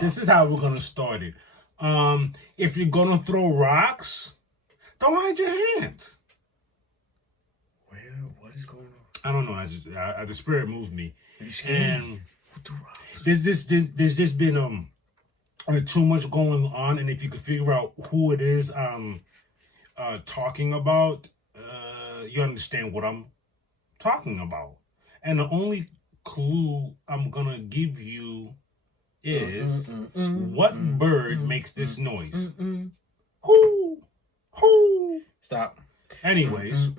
This is how we're gonna start it. If you're gonna throw rocks, don't hide your hands. What is going on? I don't know. The spirit moved me. Are you scared? And there's just been too much going on, and if you could figure out who it is talking about, you understand what I'm talking about. And the only clue I'm gonna give you is what bird makes this noise? Who? Stop. Anyways,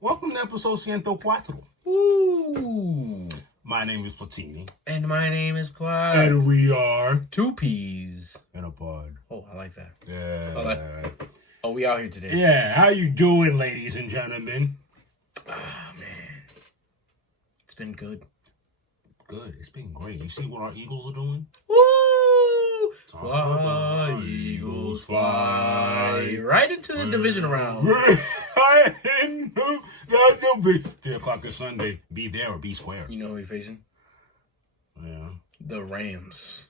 welcome to episode Ciento Quatro. Ooh. My name is Platini. And my name is Palak. And we are Two Peas in a pod. Oh, I like that. Yeah. Oh, we out here today. Yeah, how you doing, ladies and gentlemen? Ah, man. It's been good. Good. It's been great. You see what our Eagles are doing? Woo! Fly, Eagles, fly. Right into the division round. 3 o'clock this Sunday. Be there or be square. You know who we're facing? Yeah. The Rams.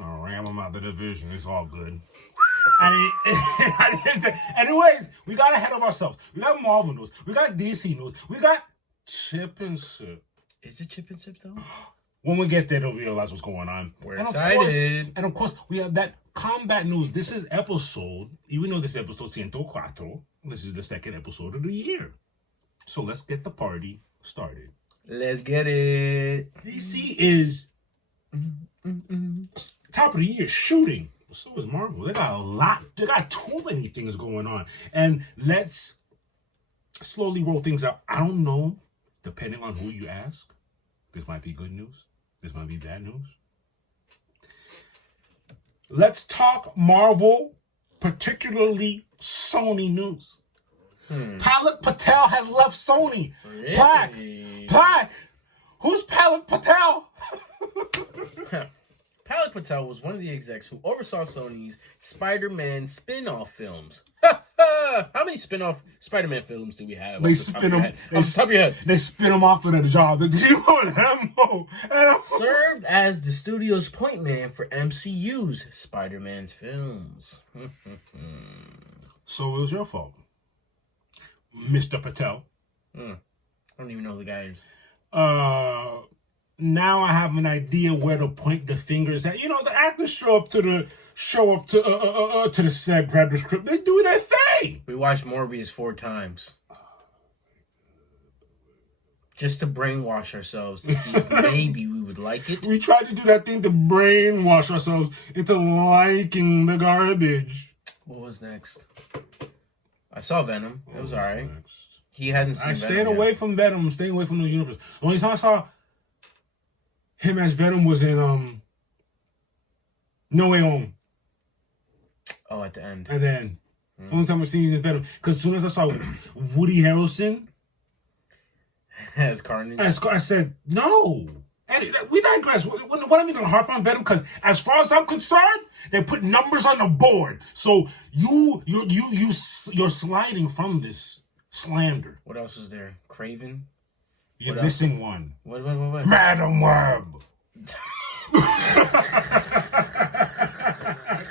I'll ram them out the division. It's all good. Anyways, we got ahead of ourselves. We got Marvel news. We got DC news. We got Chip and Sip. Is it Chip and Sip, though? When we get there, they'll realize what's going on. We're excited. And of course, we have that combat news. This is episode, even though this is episode Ciento Quatro, this is the second episode of the year. So let's get the party started. Let's get it. DC is top of the year shooting. So is Marvel. They got a lot. They got too many things going on. And let's slowly roll things out. I don't know, depending on who you ask. This might be good news. This might be bad news. Let's talk Marvel, particularly Sony news. Palak Patel has left Sony. Really? Palak. Who's Palak Patel? Palak Patel was one of the execs who oversaw Sony's Spider-Man spin-off films. How many spin-off Spider-Man films do we have? They spin them. Off the top of your head. They spin them off of the job. Did you know that? Served as the studio's point man for MCU's Spider-Man's films. So it was your fault, Mr. Patel. I don't even know who the guy is. Now I have an idea where to point the fingers at. You know, the actors show up to the set, grab the script, they do their thing. We watched Morbius 4 times. Just to brainwash ourselves to see if maybe we would like it. We tried to do that thing to brainwash ourselves into liking the garbage. What was next? I saw Venom. It was alright. He hadn't seen Venom. I stayed away from Venom. I'm staying away from the universe. The only time I saw him as Venom was in No Way Home. Oh, at the end. And then the only time I've seen him in Venom, because as soon as I saw Woody Harrelson as Carnage, I said no. And we digress. What are we gonna harp on Venom? Because as far as I'm concerned, they put numbers on the board. So you're sliding from this slander. What else was there? Craven. You're missing one. What? Madam Web.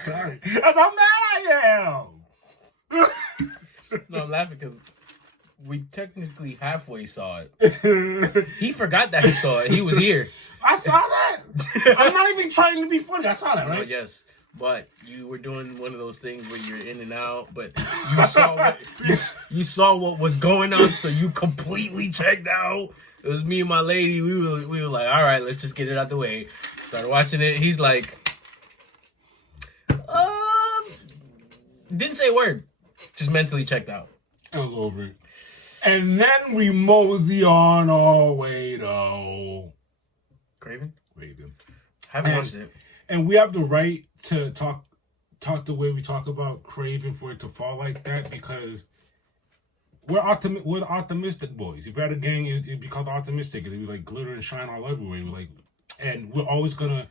Sorry. That's how mad I am. No, I'm laughing because we technically halfway saw it. He forgot that he saw it. He was here. I saw that. I'm not even trying to be funny. I saw that, right? Oh, yes. But you were doing one of those things where you're in and out, but you saw you saw what was going on, so you completely checked out. It was me and my lady. We were like, all right, let's just get it out the way. Started watching it. He's like, didn't say a word. Just mentally checked out. I was over it. And then we mosey on our way to Craven. Haven't watched it. And we have the right to talk the way we talk about Craven for it to fall like that because we're the optimistic boys. If we had a gang, it'd be called optimistic. It'd be like glitter and shine all everywhere. And we're always gonna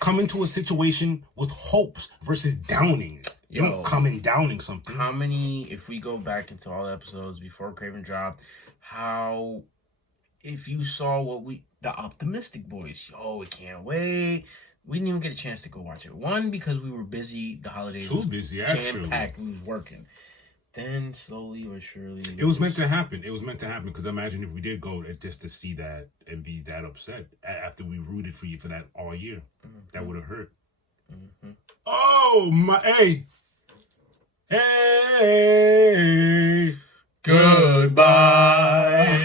come into a situation with hopes versus downing it. You don't come in downing something. How many, if we go back into all the episodes before Craven dropped, how if you saw the Optimistic Boys, we can't wait. We didn't even get a chance to go watch it. One, because we were busy. The holidays Too busy, actually. Jam-packed. We was working. Then, slowly or surely... It was meant to happen. It was meant to happen, because imagine if we did go just to see that and be that upset after we rooted for you for that all year. Mm-hmm. That would have hurt. Mm-hmm. Oh, my... Hey! Hey! Goodbye!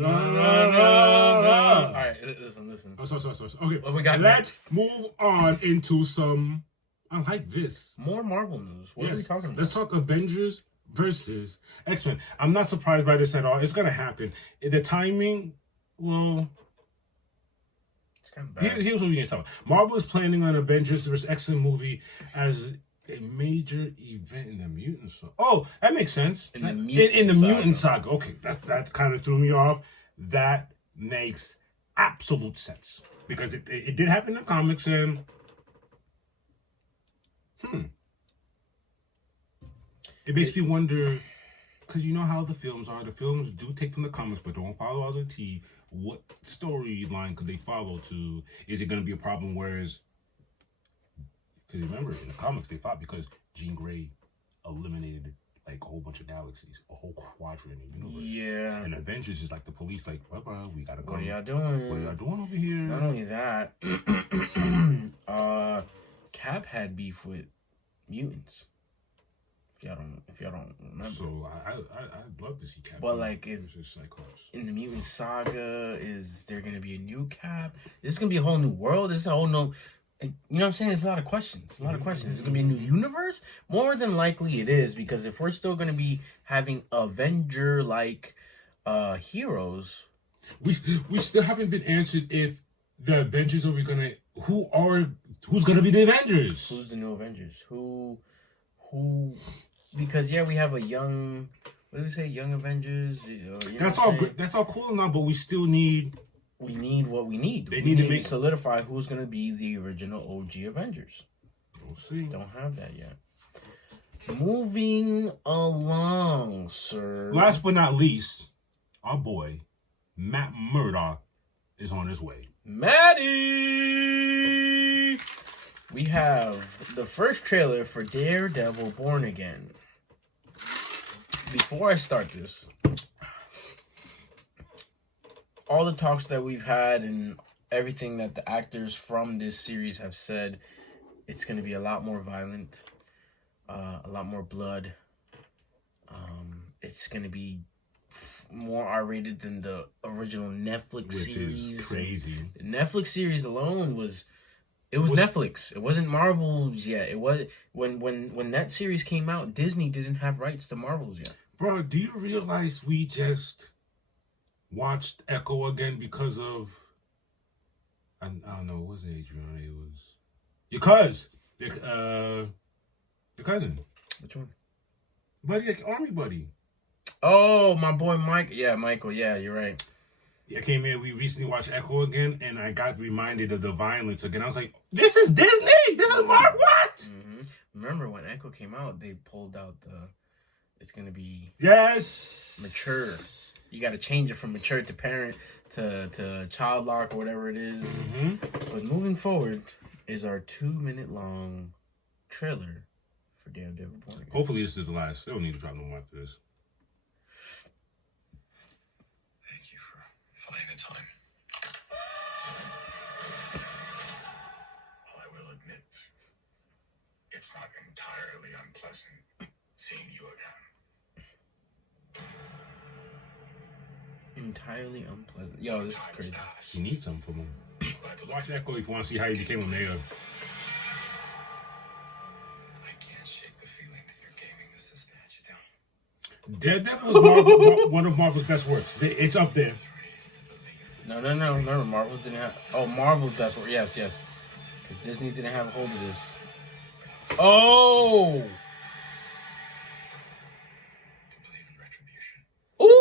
Alright, listen. Oh, sorry. Okay, what we got let's move on into some... I like this. More Marvel news. What are we talking about? Let's talk Avengers versus X-Men. I'm not surprised by this at all. It's going to happen. The timing, well... It's kind of bad. Here's what we need to talk about. Marvel is planning on Avengers versus X-Men movie as a major event in the mutant saga. Oh, that makes sense. In the mutant saga. Okay, that kind of threw me off. That makes absolute sense. Because it did happen in the comics, and... It makes me wonder, because you know how the films are. The films do take from the comics, but don't follow all the tea. What storyline could they follow to? Is it going to be a problem? Whereas, because remember, in the comics, they fought because Jean Grey eliminated like a whole bunch of galaxies, a whole quadrant in the universe. Yeah. And Avengers is like the police, like, bro, we gotta go. What are y'all doing? What are y'all doing over here? Not only that, Cap had beef with mutants. If y'all don't remember. So I'd love to see Cap. But like, Cyclops in the mutant saga, is there gonna be a new Cap? This is gonna be a whole new world. This is a whole new. You know what I'm saying? There's a lot of questions. Is it gonna be a new universe? More than likely, it is, because if we're still gonna be having Avenger-like heroes, we still haven't been answered if the Avengers who's gonna be the Avengers? Who's the new Avengers? Who? Because we have a young. What do we say? Young Avengers. That's all good. That's all cool and all, but we still need. We need what we need. They need to solidify who's going to be the original OG Avengers. We'll see. Don't have that yet. Moving along, sir. Last but not least, our boy Matt Murdock is on his way. Maddie! We have the first trailer for Daredevil Born Again. Before I start this, all the talks that we've had and everything that the actors from this series have said, it's going to be a lot more violent, a lot more blood. It's going to be more R-rated than the original Netflix series. Which is crazy. The Netflix series alone was Netflix. It wasn't Marvel's yet. It was when that series came out, Disney didn't have rights to Marvel's yet. Bro, do you realize we just watched Echo again because of I don't know, what was it, Adrian? It was your cousin. Your cousin. Which one? Buddy, like army buddy. Oh, my boy Mike. Yeah, Michael. Yeah, you're right. Yeah, came in. We recently watched Echo again, and I got reminded of the violence again. I was like, "This is Disney. This is Marvel. What?" Mm-hmm. Remember when Echo came out? They pulled out the. It's gonna be mature. You got to change it from mature to parent to child lock or whatever it is. Mm-hmm. But moving forward is our 2-minute long trailer for Daredevil Born Again. Hopefully this is the last. They don't need to drop no more after this. Thank you for finding the time. Well, I will admit, it's not entirely unpleasant seeing you again. Entirely unpleasant. Yo, this is crazy. You need something from him. Watch Echo if you want to see how he became a mayor. I can't shake the feeling that you're gaming the system at you down. Daredevil is one of Marvel's best works. It's up there. No. Remember, Marvel didn't have. Oh, Marvel's best work. Yes. Because Disney didn't have a hold of this. Oh! To believe in retribution. Ooh!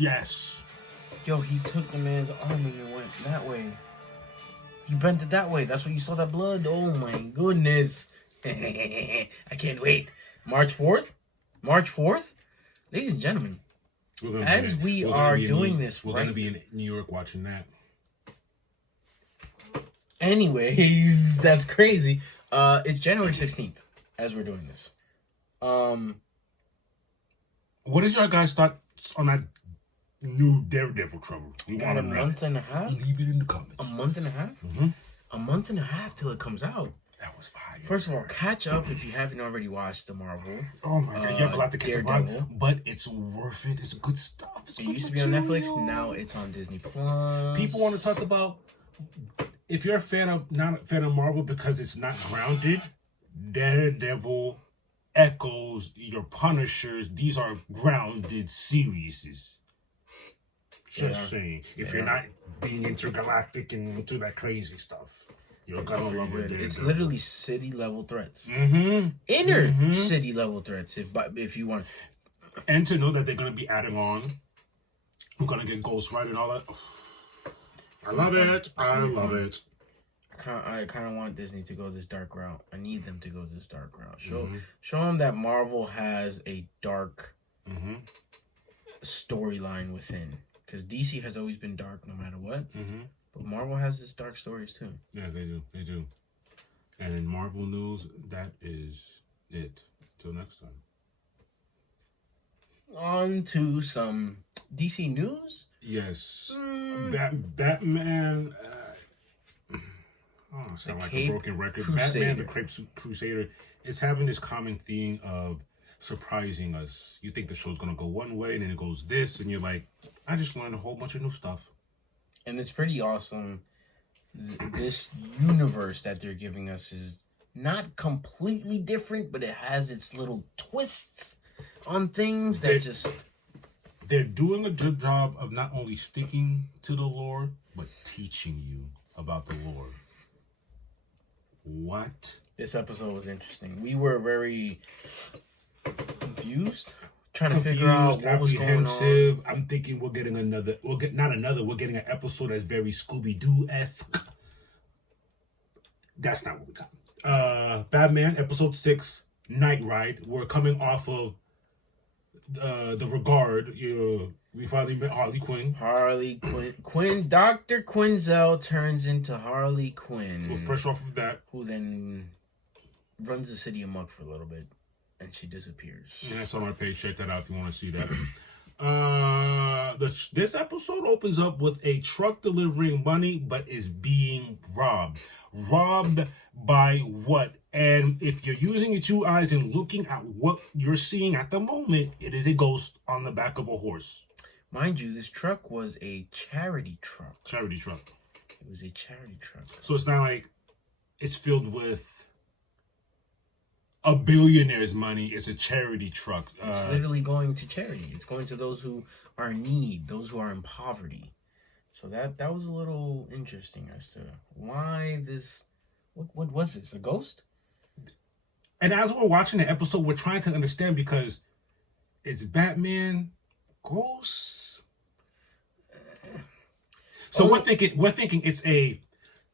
Yes. Yo, he took the man's arm and went that way. He bent it that way. That's why you saw that blood. Oh my goodness. I can't wait. March 4th? March 4th? Ladies and gentlemen, as we are doing this, we're going to be in New York watching that. Anyways, that's crazy. It's January 16th as we're doing this. What is your guys' thoughts on that new Daredevil, Trevor? We Got want a to know. month and a half? Leave it in the comments. A month and a half? Mm-hmm. A month and a half till it comes out. That was fire. First of all, catch up if you haven't already watched the Marvel. Oh my god, you have a lot to catch up on, Daredevil. but it's worth it. It's good stuff. It's It good used to be on material. Netflix, now it's on Disney Plus. People want to talk about, if you're not a fan of Marvel because it's not grounded, Daredevil echoes your Punishers. These are grounded series. Just saying. If you're not being intergalactic and into that crazy stuff, you're gonna love it. It's literally city level threats. Mm-hmm. Inner city level threats, if you want. And to know that they're gonna be adding on, we're gonna get Ghost Rider and all that. I love it. I love it. I kind of want Disney to go this dark route. I need them to go this dark route. Show them that Marvel has a dark storyline within. Because DC has always been dark no matter what. Mm-hmm. But Marvel has its dark stories too. Yeah, they do. They do. And in Marvel news, that is it. Till next time. On to some DC news. Yes. Batman. Sound like a broken record. Crusader. Batman, the Cape Crusader, is having this common theme of surprising us. You think the show's gonna go one way, and then it goes this, and you're like, I just learned a whole bunch of new stuff. And it's pretty awesome. This universe that they're giving us is not completely different, but it has its little twists on things that They're doing a good job of not only sticking to the lore, but teaching you about the lore. What? This episode was interesting. We were very confused, trying to figure out what was going on. I'm thinking we're getting we're getting an episode that's very Scooby-Doo-esque. That's not what we got. Batman, episode 6, Night Ride. We're coming off of the Regard. We finally met Harley Quinn. Dr. Quinzel turns into Harley Quinn. We're fresh off of that. Who then runs the city amok for a little bit, and she disappears. Yeah, that's on our page. Check that out if you want to see that. This episode opens up with a truck delivering money, but is being robbed. Robbed by what? And if you're using your two eyes and looking at what you're seeing at the moment, it is a ghost on the back of a horse. Mind you, this truck was a charity truck. Charity truck. It was a charity truck. So it's not like it's filled with a billionaire's money. It's a charity truck. It's literally going to charity. It's going to those who are in need, those who are in poverty. So that was a little interesting as to why this. What was this? A ghost? And as we're watching the episode, we're trying to understand because it's Batman, ghosts. So we're thinking it's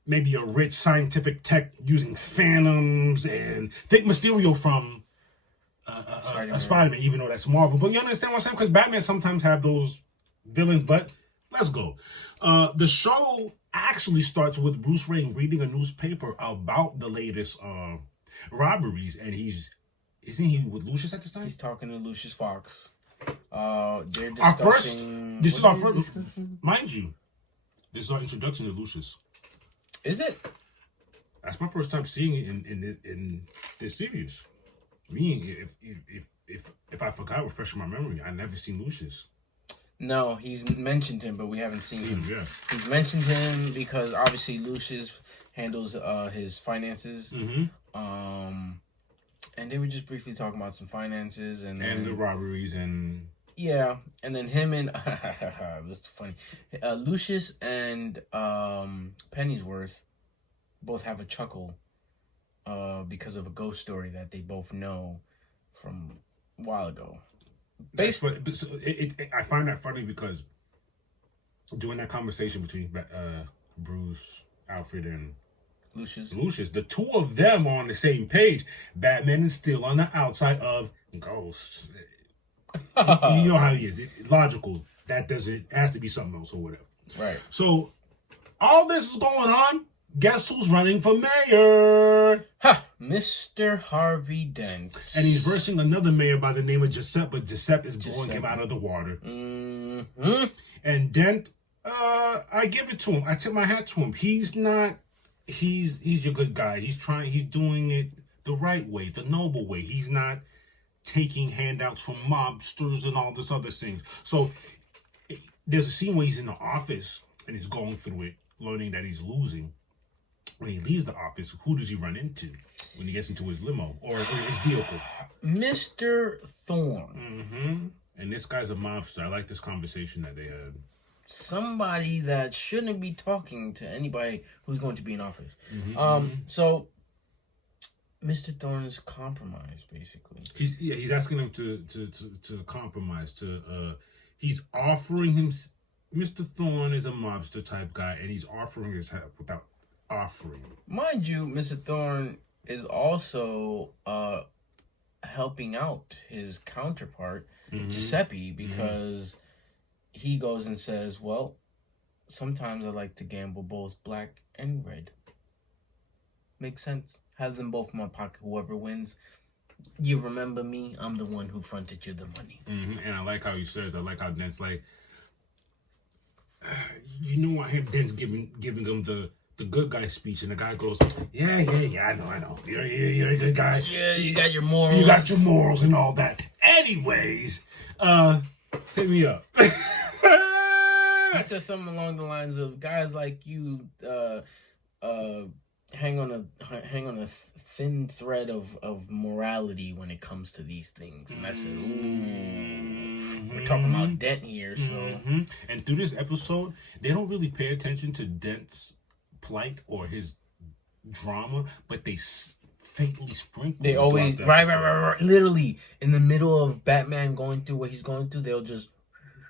maybe a rich scientific tech using phantoms, and think Mysterio from Spider-Man, even though that's Marvel. But you understand what I'm saying? Because Batman sometimes have those villains. But let's go. The show actually starts with Bruce Wayne reading a newspaper about the latest robberies, and isn't he with Lucius at this time? He's talking to Lucius Fox. They're Mind you, this is our introduction to Lucius. Is it? That's my first time seeing it in this series. If I forgot, refresh my memory, I never seen Lucius. No, he's mentioned him, but we haven't seen him. Yeah. He's mentioned him because obviously Lucius handles his finances. And they were just briefly talking about some finances and the robberies and yeah, and then him and that's funny. Lucius and Pennyworth both have a chuckle because of a ghost story that they both know from a while ago. I find that funny because during that conversation between Bruce, Alfred, and Lucius. The two of them are on the same page. Batman is still on the outside of Ghost. You know how he is. Logical. That doesn't. It has to be something else or whatever. Right. So all this is going on. Guess who's running for mayor? Mr. Harvey Dent. And he's versing another mayor by the name of Giuseppe, but Giuseppe is blowing him out of the water. Mm-hmm. And Dent, I give it to him. I tip my hat to him. He's your good guy. He's doing it the right way, the noble way. He's not taking handouts from mobsters and all this other things. So there's a scene where he's in the office and he's going through it, learning that he's losing. When he leaves the office, who does he run into when he gets into his limo or his vehicle? Mr. Thorne. Mm-hmm. And this guy's a mobster. I like this conversation that they had. Somebody that shouldn't be talking to anybody who's going to be in office. Mm-hmm. So Mr. Thorne is compromised, basically. He's asking him to compromise. He's offering him. Mr. Thorne is a mobster type guy, and he's offering his help without offering. Mind you, Mr. Thorne is also helping out his counterpart, Giuseppe, because he goes and says, well, sometimes I like to gamble both black and red. Makes sense. Have them both in my pocket. Whoever wins, you remember me. I'm the one who fronted you the money. Mm-hmm. And I like how he says, I like how Dent's like, you know, I hear Dent's giving him the good guy speech, and the guy goes, yeah, I know. You're a good guy. Yeah, you got your morals. You got your morals and all that. Anyways, hit me up. He says something along the lines of, guys like you hang on a thin thread of morality when it comes to these things. And I said, ooh, we're talking about Dent here. So, and through this episode, they don't really pay attention to Dent's plight or his drama, but they faintly sprinkle. They always right. Literally in the middle of Batman going through what he's going through, they'll just.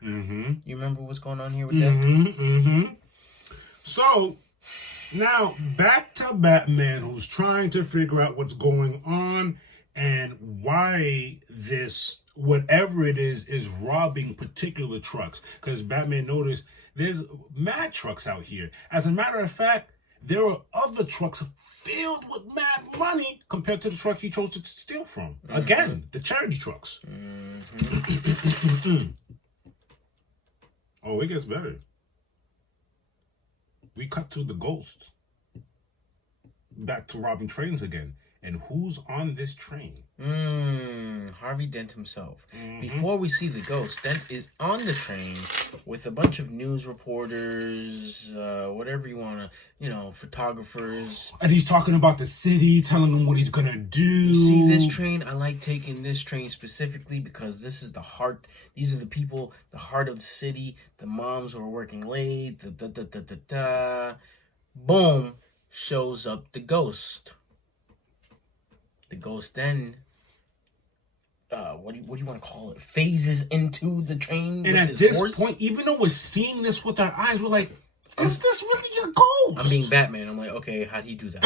You remember what's going on here with Dent? So now back to Batman, who's trying to figure out what's going on and why this whatever it is robbing particular trucks. Because Batman noticed there's mad trucks out here. As a matter of fact, there are other trucks filled with mad money compared to the truck he chose to steal from. Again, the charity trucks. Oh, it gets better. We cut to the Ghost. Back to robbing trains again. And who's on this train? Harvey Dent himself. Before we see the Ghost, Dent is on the train with a bunch of news reporters, whatever you want to, photographers. And he's talking about the city, telling them what he's going to do. You see this train? I like taking this train specifically because this is the heart. These are the people, the heart of the city, the moms who are working late, Boom, shows up the Ghost. The Ghost then, what do you want to call it? Phases into the train. And with at his this horse. point, even though we're seeing this with our eyes, we're like, is this really a ghost? I'm being Batman. I'm like, okay, how'd he do that?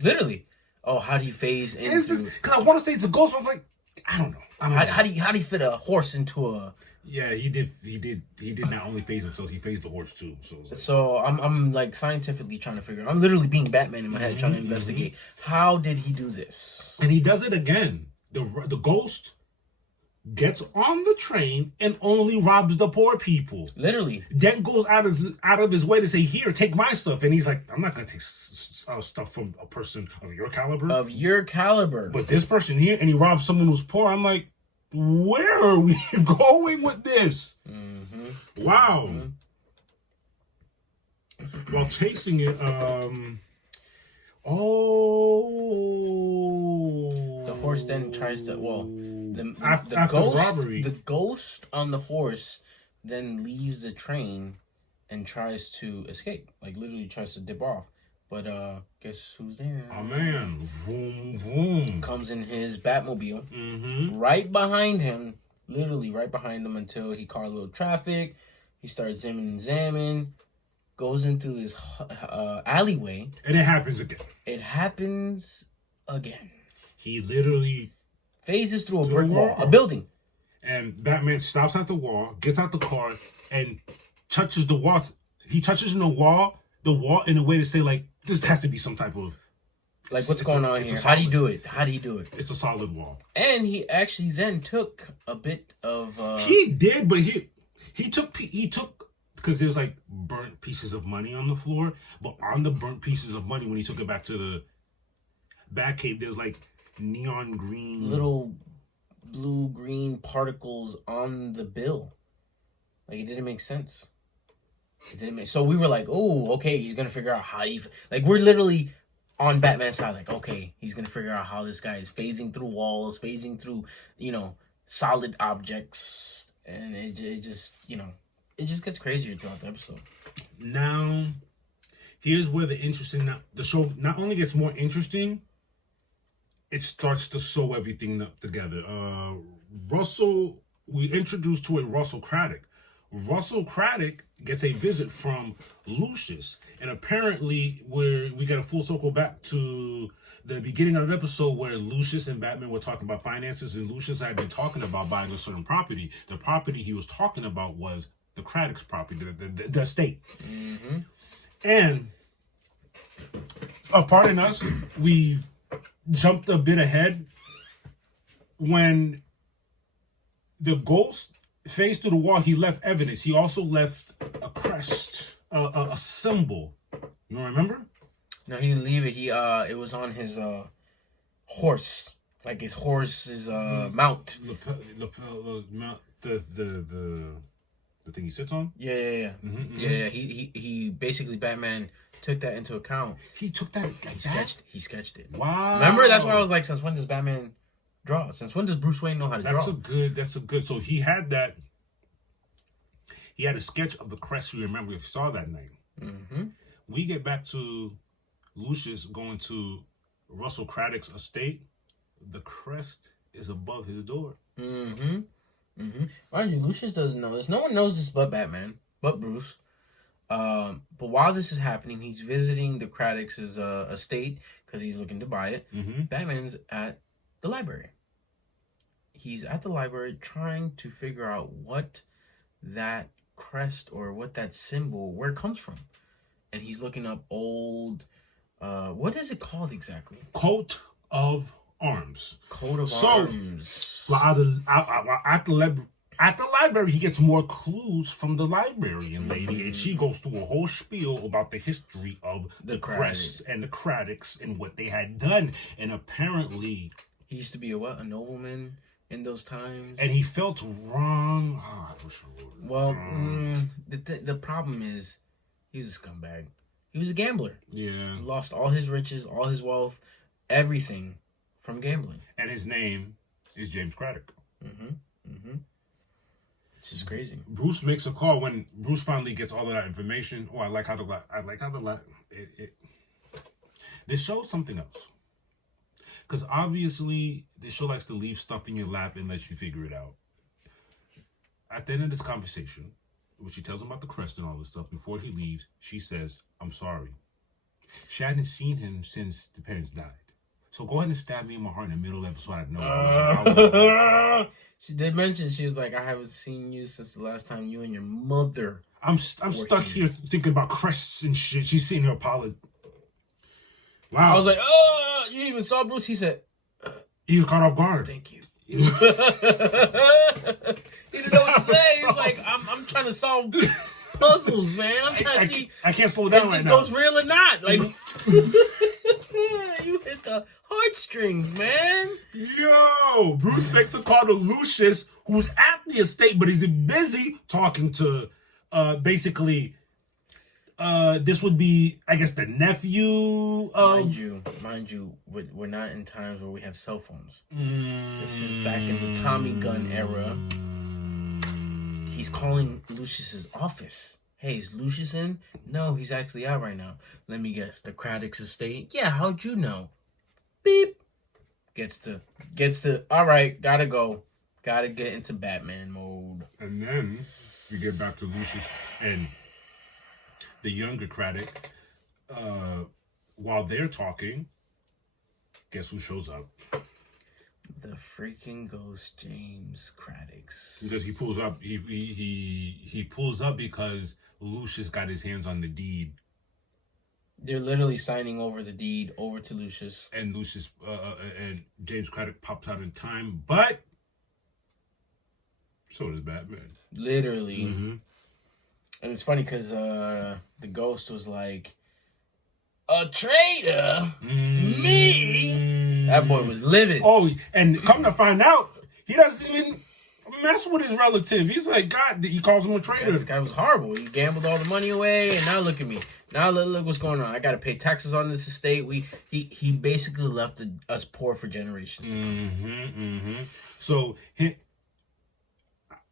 Literally. Oh, how'd he phase into? Is this? Because I want to say it's a ghost, but I'm like, I don't know. How'd he fit a horse into a? Yeah, he did. He did not only phase himself, he phased the horse too. So I'm like scientifically trying to figure it out. I'm literally being Batman in my head trying to investigate. How did he do this? And he does it again. The Ghost gets on the train and only robs the poor people. Literally. Then goes out of his way to say, here, take my stuff. And he's like, I'm not going to take stuff from a person of your caliber. But this person here, and he robs someone who's poor. I'm like, where are we going with this? Wow. While chasing it, the horse then tries to, after ghost, the robbery. The Ghost on the horse then leaves the train and tries to escape. Like, literally tries to dip off. But, guess who's there? Oh, man. Vroom, vroom. Comes in his Batmobile. Right behind him. Literally right behind him until he caught a little traffic. He starts zamming. goes into this alleyway. And it happens again. It happens again. He literally phases through a Through brick a wall, wall. a building. And Batman stops at the wall, gets out the car, and touches the wall. He touches the wall in a way to say, like, this has to be some type of... Like, what's going on here? It's How do you do it? How do you do it? It's a solid wall. And he actually then took a bit of... He did, but he took... Because there's, like, burnt pieces of money on the floor. But on the burnt pieces of money, when he took it back to the Batcave, there's, like, neon green... little blue-green particles on the bill. Like, it didn't make sense. It didn't make... So we were like, oh, okay, he's going to figure out how he... Like, we're literally on Batman's side. Like, okay, he's going to figure out how this guy is phasing through walls, phasing through, solid objects. And it just, it just gets crazier throughout the episode. Now, here's where the show not only gets more interesting, it starts to sew everything up together. We introduced to a Russell Craddock. Russell Craddock gets a visit from Lucius, and apparently we get a full circle back to the beginning of the episode where Lucius and Batman were talking about finances, and Lucius had been talking about buying a certain property. The property he was talking about was the Craddock's property, the estate. Mm-hmm. And pardon us, we jumped a bit ahead when the ghost phased through the wall. He left evidence. He also left a crest, a symbol. You remember? No, he didn't leave it. It was on his horse, like his horse's mount. Mount, the thing he sits on. Yeah. Mm-hmm. Yeah. He basically, Batman took that into account. He took that like that. He sketched it. Wow. Remember, that's why I was like, since when does Batman draw? Since when does Bruce Wayne know how to draw? That's a good. So he had that. He had a sketch of the crest. You remember we saw that night. Mm-hmm. We get back to Lucius going to Russell Craddock's estate. The crest is above his door. Mm-hmm. Mind you, Lucius doesn't know this. No one knows this but Batman, but Bruce. But while this is happening, he's visiting the Craddock's estate because he's looking to buy it. Mm-hmm. Batman's at the library. He's at the library trying to figure out what that crest or what that symbol, where it comes from. And he's looking up old, what is it called exactly? Coat of arms. Coat of arms. At the library, he gets more clues from the librarian lady, and she goes through a whole spiel about the history of the crests and the Craddocks and what they had done. And apparently, he used to be a nobleman in those times. And he felt wrong. Oh, I wish I would. Well, the problem is, he was a scumbag. He was a gambler. Yeah. He lost all his riches, all his wealth, everything from gambling. And his name is James Craddock. This is crazy. Bruce makes a call when Bruce finally gets all of that information. Oh, this shows something else. Because obviously, this show likes to leave stuff in your lap and let you figure it out. At the end of this conversation, when she tells him about the crest and all this stuff, before he leaves, she says, "I'm sorry." She hadn't seen him since the parents died. So go ahead and stab me in my heart in the middle of it so I know. She did mention, she was like, I haven't seen you since the last time you and your mother. I'm stuck here thinking about crests and shit. She's sitting here apologizing. Wow. I was like, you even saw Bruce? He said, he was caught off guard. Thank you. He didn't know what to say. He was like, I'm trying to solve puzzles, man. I'm trying to see. I can't slow down if right this now. goes real or not. Like, you hit the heartstrings, man. Yo, Bruce makes a call to Lucius, who's at the estate, but he's busy talking to, basically, this would be, I guess, the nephew of... Mind you, we're not in times where we have cell phones. This is back in the Tommy gun era. He's calling Lucius's office. Hey, is Lucius in? No, he's actually out right now. Let me guess, the Craddock's estate? Yeah, how'd you know? Beep. Gets to, all right, gotta go. Gotta get into Batman mode. And then we get back to Lucius and the younger Craddock. While they're talking, guess who shows up? The freaking ghost, James Craddock's. Because he pulls up. He pulls up because Lucius got his hands on the deed. They're literally signing over the deed over to Lucius. And Lucius and James Craddock pops out in time, but so does Batman. Literally. Mm-hmm. And it's funny because the ghost was like, a traitor? Me? That boy was livid. Oh, and come to find out, he doesn't even mess with his relative. He's like, God, he calls him a traitor. Yeah, this guy was horrible. He gambled all the money away, and now look at me. Now look what's going on. I got to pay taxes on this estate. He basically left us poor for generations. So, if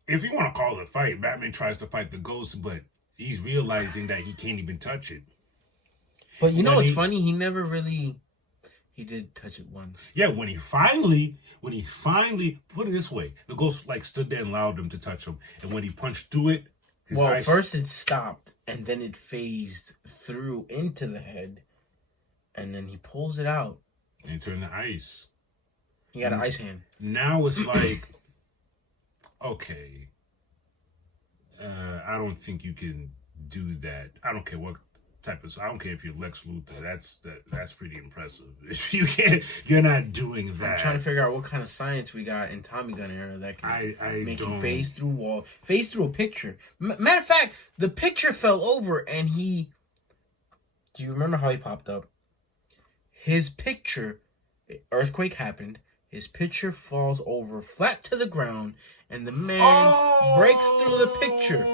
you want to call it a fight, Batman tries to fight the ghost, but he's realizing that he can't even touch it. But you know what's funny? He never really... He did touch it once. Yeah, when he finally put it this way, the ghost like stood there and allowed him to touch him, and when he punched through it, first it stopped, and then it phased through into the head, and then he pulls it out, and it turned to ice. He got an ice hand. Now it's like, okay, I don't think you can do that. I don't care what type of. I don't care if you're Lex Luthor. That's pretty impressive. If you can't, you're not doing that. I'm trying to figure out what kind of science we got in Tommy Gun era that can make you phase through a picture. Matter of fact, the picture fell over, and he. Do you remember how he popped up? His picture, earthquake happened. His picture falls over flat to the ground, and the man breaks through the picture.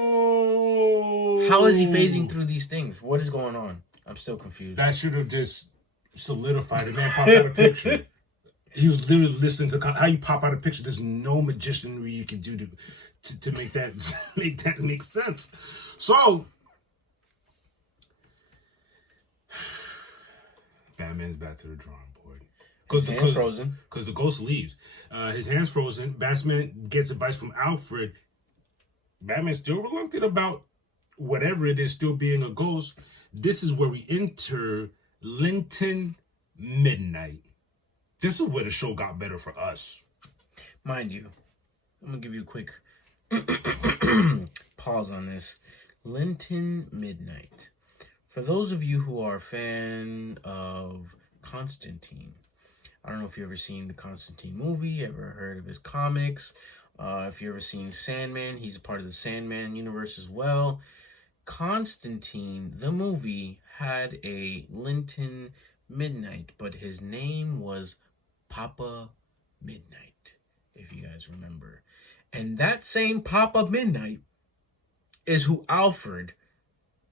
How is he phasing through these things? What is going on? I'm still confused. That should have just solidified. The man popped out a picture. He was literally listening to how you pop out a picture. There's no magicianry you can do to make that make sense. So Batman's back to the drawing board. His hand's frozen. Because the ghost leaves. His hand's frozen. Batman gets advice from Alfred. Batman's still reluctant about whatever it is still being a ghost. This is where we enter Linton Midnight. This is where the show got better for us. Mind you, I'm going to give you a quick pause on this. Linton Midnight. For those of you who are a fan of Constantine, I don't know if you've ever seen the Constantine movie, ever heard of his comics. If you've ever seen Sandman, he's a part of the Sandman universe as well. Constantine, the movie, had a Linton Midnight, but his name was Papa Midnight, if you guys remember. And that same Papa Midnight is who Alfred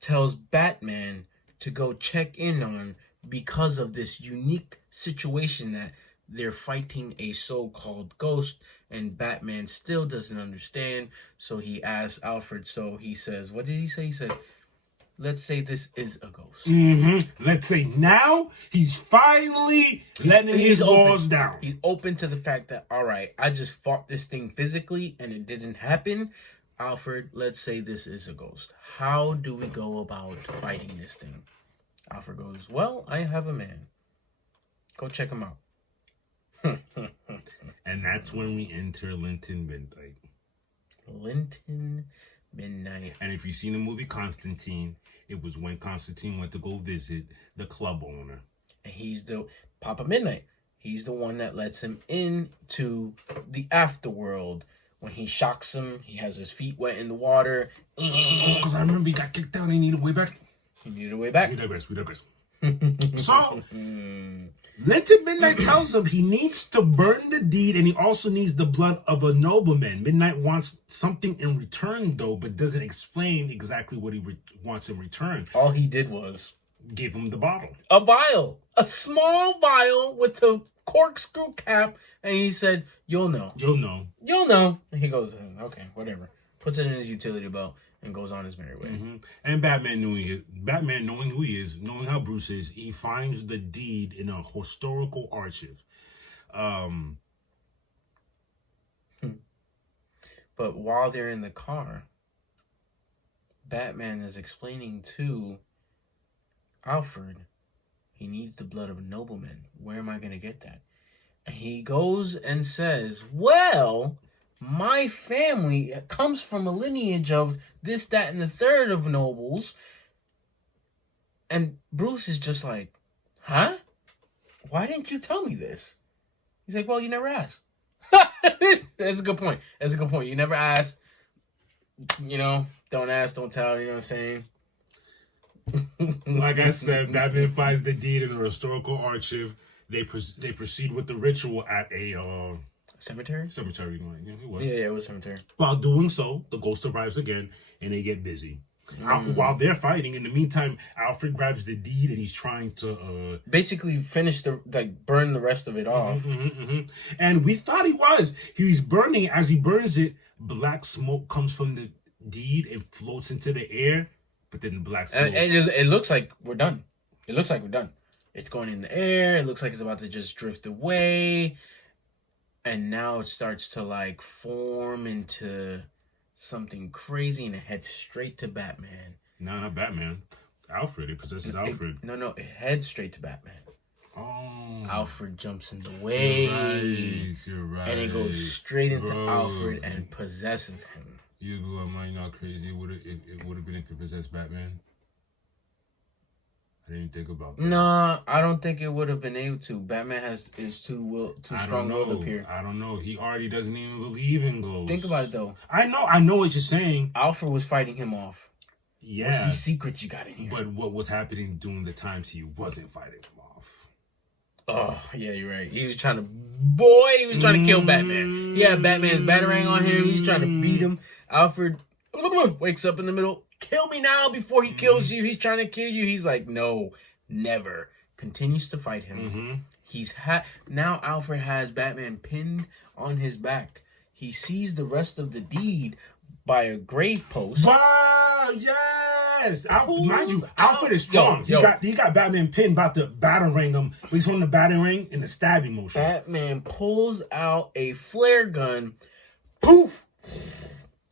tells Batman to go check in on because of this unique situation that they're fighting a so-called ghost, and Batman still doesn't understand. So he asks Alfred. So he says, what did he say? He said, let's say this is a ghost. Let's say now he's finally letting his walls down. He's open to the fact that, all right, I just fought this thing physically and it didn't happen. Alfred, let's say this is a ghost. How do we go about fighting this thing? Alfred goes, well, I have a man. Go check him out. And that's when we enter Linton Midnight. Linton Midnight. And if you've seen the movie Constantine, it was when Constantine went to go visit the club owner. And he's the Papa Midnight. He's the one that lets him into the afterworld. When he shocks him, he has his feet wet in the water. Oh, because I remember he got kicked out and he needed a way back. He needed a way back. We digress. So, Linton Midnight tells him he needs to burn the deed and he also needs the blood of a nobleman. Midnight wants something in return, though, but doesn't explain exactly what he wants in return. All he did was give him the bottle. A vial. A small vial with the corkscrew cap. And he said, you'll know. You'll know. You'll know. And he goes, okay, whatever. Puts it in his utility belt and goes on his merry way. And Batman knowing who he is, knowing how Bruce is, he finds the deed in a historical archive. But while they're in the car, Batman is explaining to Alfred, he needs the blood of a nobleman. Where am I going to get that? And he goes and says, well, my family comes from a lineage of this, that, and the third of nobles. And Bruce is just like, huh? Why didn't you tell me this? He's like, well, you never asked. That's a good point. That's a good point. You never asked. You know, don't ask, don't tell. You know what I'm saying? Like I said, Batman finds the deed in a historical archive. They proceed with the ritual at a Cemetery? cemetery. It was. Yeah, it was cemetery. While doing so, the ghost arrives again, and they get busy. While they're fighting, in the meantime, Alfred grabs the deed, and he's trying to basically finish burn the rest of it off. And we thought he was burning. As he burns it, black smoke comes from the deed and floats into the air. But then the black smoke, And it looks like we're done. It looks like we're done. It's going in the air. It looks like it's about to just drift away. And now it starts to like form into something crazy, and it heads straight to Batman. No, not Batman. Alfred. It possesses Alfred. It heads straight to Batman. Oh. Alfred jumps in the way. You're right. And it goes straight into Alfred and possesses him. You am I not crazy? It would have been if it possessed Batman. I didn't think about that. No, I don't think it would have been able to. Batman is too strong-willed up here. I don't know. He already doesn't even believe in ghosts. Think about it though. I know what you're saying. Alfred was fighting him off. Yeah. What's these secrets you got in here? But what was happening during the times he wasn't fighting him off? Oh, yeah, you're right. He was trying to kill Batman. He had Batman's batarang on him. He's trying to beat him. Alfred wakes up in the middle. Kill me now before he kills you. He's trying to kill you. He's like, no, never. Continues to fight him. Now Alfred has Batman pinned on his back. He sees the rest of the deed by a grave post. Wow, yes. Mind you, Alfred is strong. He got Batman pinned, about to batarang him. He's on the batarang in the stabbing motion. Batman pulls out a flare gun. Poof!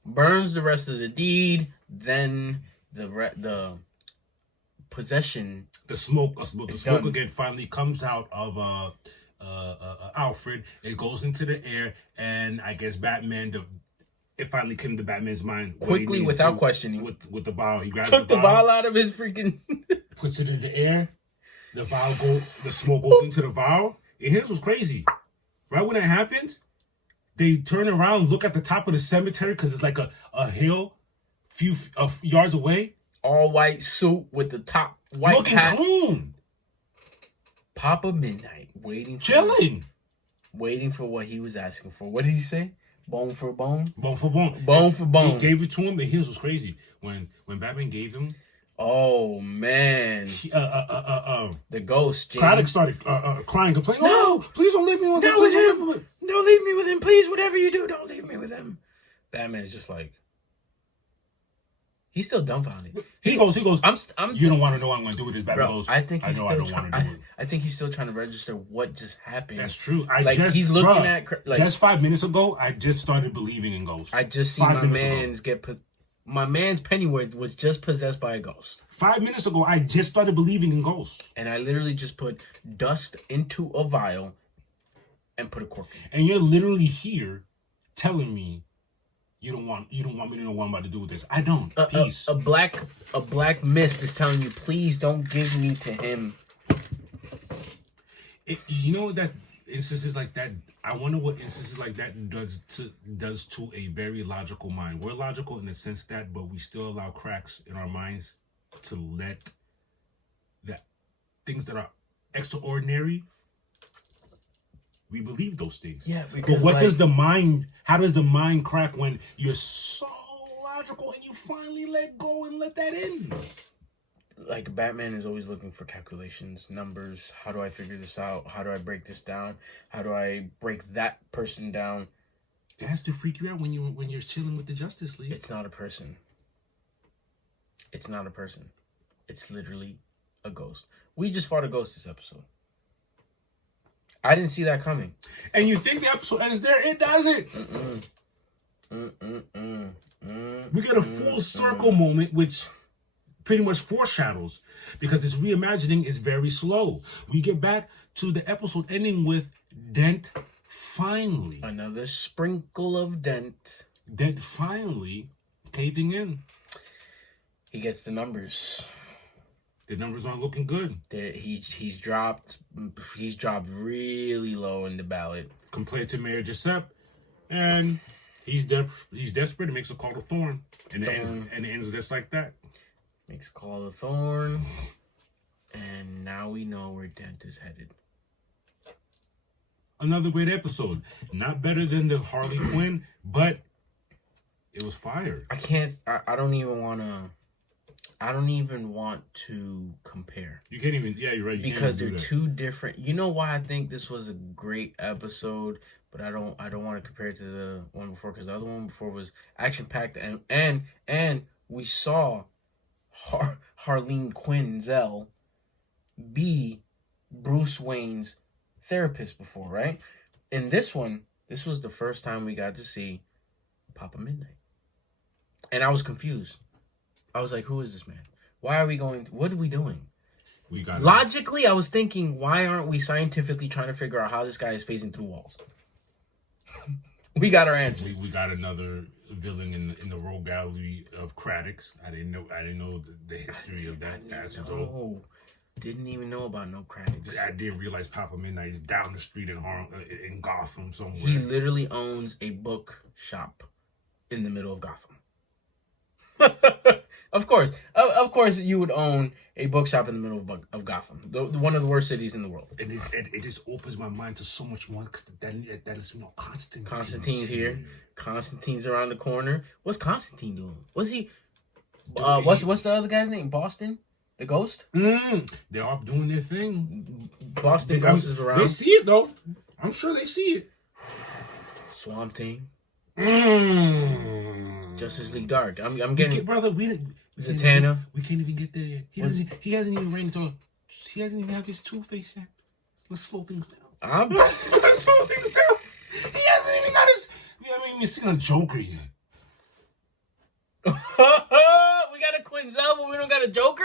Burns the rest of the deed. Then the possession, the smoke again finally comes out of Alfred. It goes into the air, and I guess Batman, it finally came to Batman's mind quickly, without questioning, with the vial. He grabs took the vial out of his freaking, puts it in the air. The smoke goes into the vial. And here's what's crazy. Right when that happens, they turn around, look at the top of the cemetery because it's like a hill. Few yards away, all white suit with the top white looking hat, clean. Papa Midnight chilling, waiting for what he was asking for. What did he say? Bone for bone, bone for bone, bone for bone. He gave it to him, and here's what's crazy: when Batman gave him, oh man, the ghost. Craddock started crying, complaining. No, please don't leave me with him. Don't leave me with him, please. Whatever you do, don't leave me with him. Batman's just like. He's still dumbfounded. He goes. You don't want to know what I'm going to do with this Batman. Bro, I think he's I think he's still trying to register what just happened. That's true. He's looking at just 5 minutes ago. I just started believing in ghosts. I just seen my man's Pennyworth was just possessed by a ghost. 5 minutes ago, I just started believing in ghosts. And I literally just put dust into a vial and put a cork in. And you're literally here telling me. You don't want me to know what I'm about to do with this. I don't. Peace. A black mist is telling you, please don't give me to him. You know that instances like that. I wonder what instances like that does to a very logical mind. We're logical in the sense that, but we still allow cracks in our minds to let that things that are extraordinary. We believe those things. Yeah, but what does the mind? How does the mind crack when you're so logical and you finally let go and let that in? Like Batman is always looking for calculations, numbers. How do I figure this out? How do I break this down? How do I break that person down? It has to freak you out when you're chilling with the Justice League. It's not a person. It's not a person. It's literally a ghost. We just fought a ghost this episode. I didn't see that coming. And you think the episode ends there? It doesn't. We get a full circle moment, which pretty much foreshadows, because this reimagining is very slow. We get back to the episode ending with Dent finally. Another sprinkle of Dent. Dent finally caving in. He gets the numbers. The numbers aren't looking good. He's dropped really low in the ballot Compared to Mayor Giuseppe. And he's desperate and makes a call to Thorne. And it ends just like that. Makes a call to Thorne. And now we know where Dent is headed. Another great episode. Not better than the Harley Quinn, but it was fire. I don't even want to compare. You can't even, yeah, you're right. Because they're two different. You know why I think this was a great episode, but I don't want to compare it to the one before, because the other one before was action packed, and we saw Harleen Quinzel be Bruce Wayne's therapist before, right? In this one, this was the first time we got to see Papa Midnight, and I was confused. I was like, who is this man? Why are we going? What are we doing? Logically, I was thinking, why aren't we scientifically trying to figure out how this guy is phasing through walls? We got our answer. We got another villain in the rogue gallery of Craddock's. I didn't know the history of that acid. Didn't even know about no Craddock's. I didn't realize Papa Midnight is down the street in Gotham somewhere. He literally owns a book shop in the middle of Gotham. Of course, you would own a bookshop in the middle of Gotham, one of the worst cities in the world. And it just opens my mind to so much more, because that is, Constantine. Constantine's here. Constantine's around the corner. What's Constantine doing? What's he? What's the other guy's name? Boston, the Ghost. They're off doing their thing. Boston Ghost is around. They see it though. I'm sure they see it. Swamp Thing. Justice League Dark. I'm getting, brother. Zatanna. We can't even get there yet. He hasn't even reigned until he hasn't even have his Two-Face yet. Let's slow things down. Let's slow things down. He hasn't even got his. We haven't even seen a Joker yet. We got a Quinzel, but we don't got a Joker,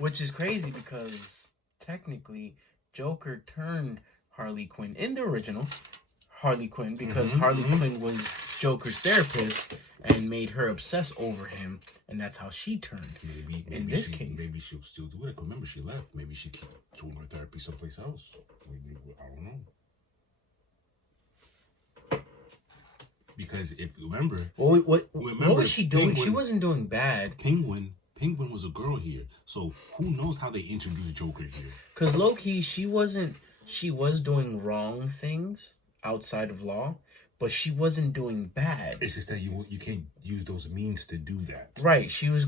which is crazy because technically Joker turned Harley Quinn in the original Harley Quinn, because Harley Quinn was Joker's therapist and made her obsess over him, and that's how she turned. Maybe maybe she'll still do it. Remember, she left. Maybe she keep doing her therapy someplace else. Maybe, I don't know. Because if you remember, what was she doing? She wasn't doing bad. Penguin was a girl here, so who knows how they introduced Joker here? Because low-key, she was doing wrong things outside of law, but she wasn't doing bad. It's just that you can't use those means to do that. Right. She was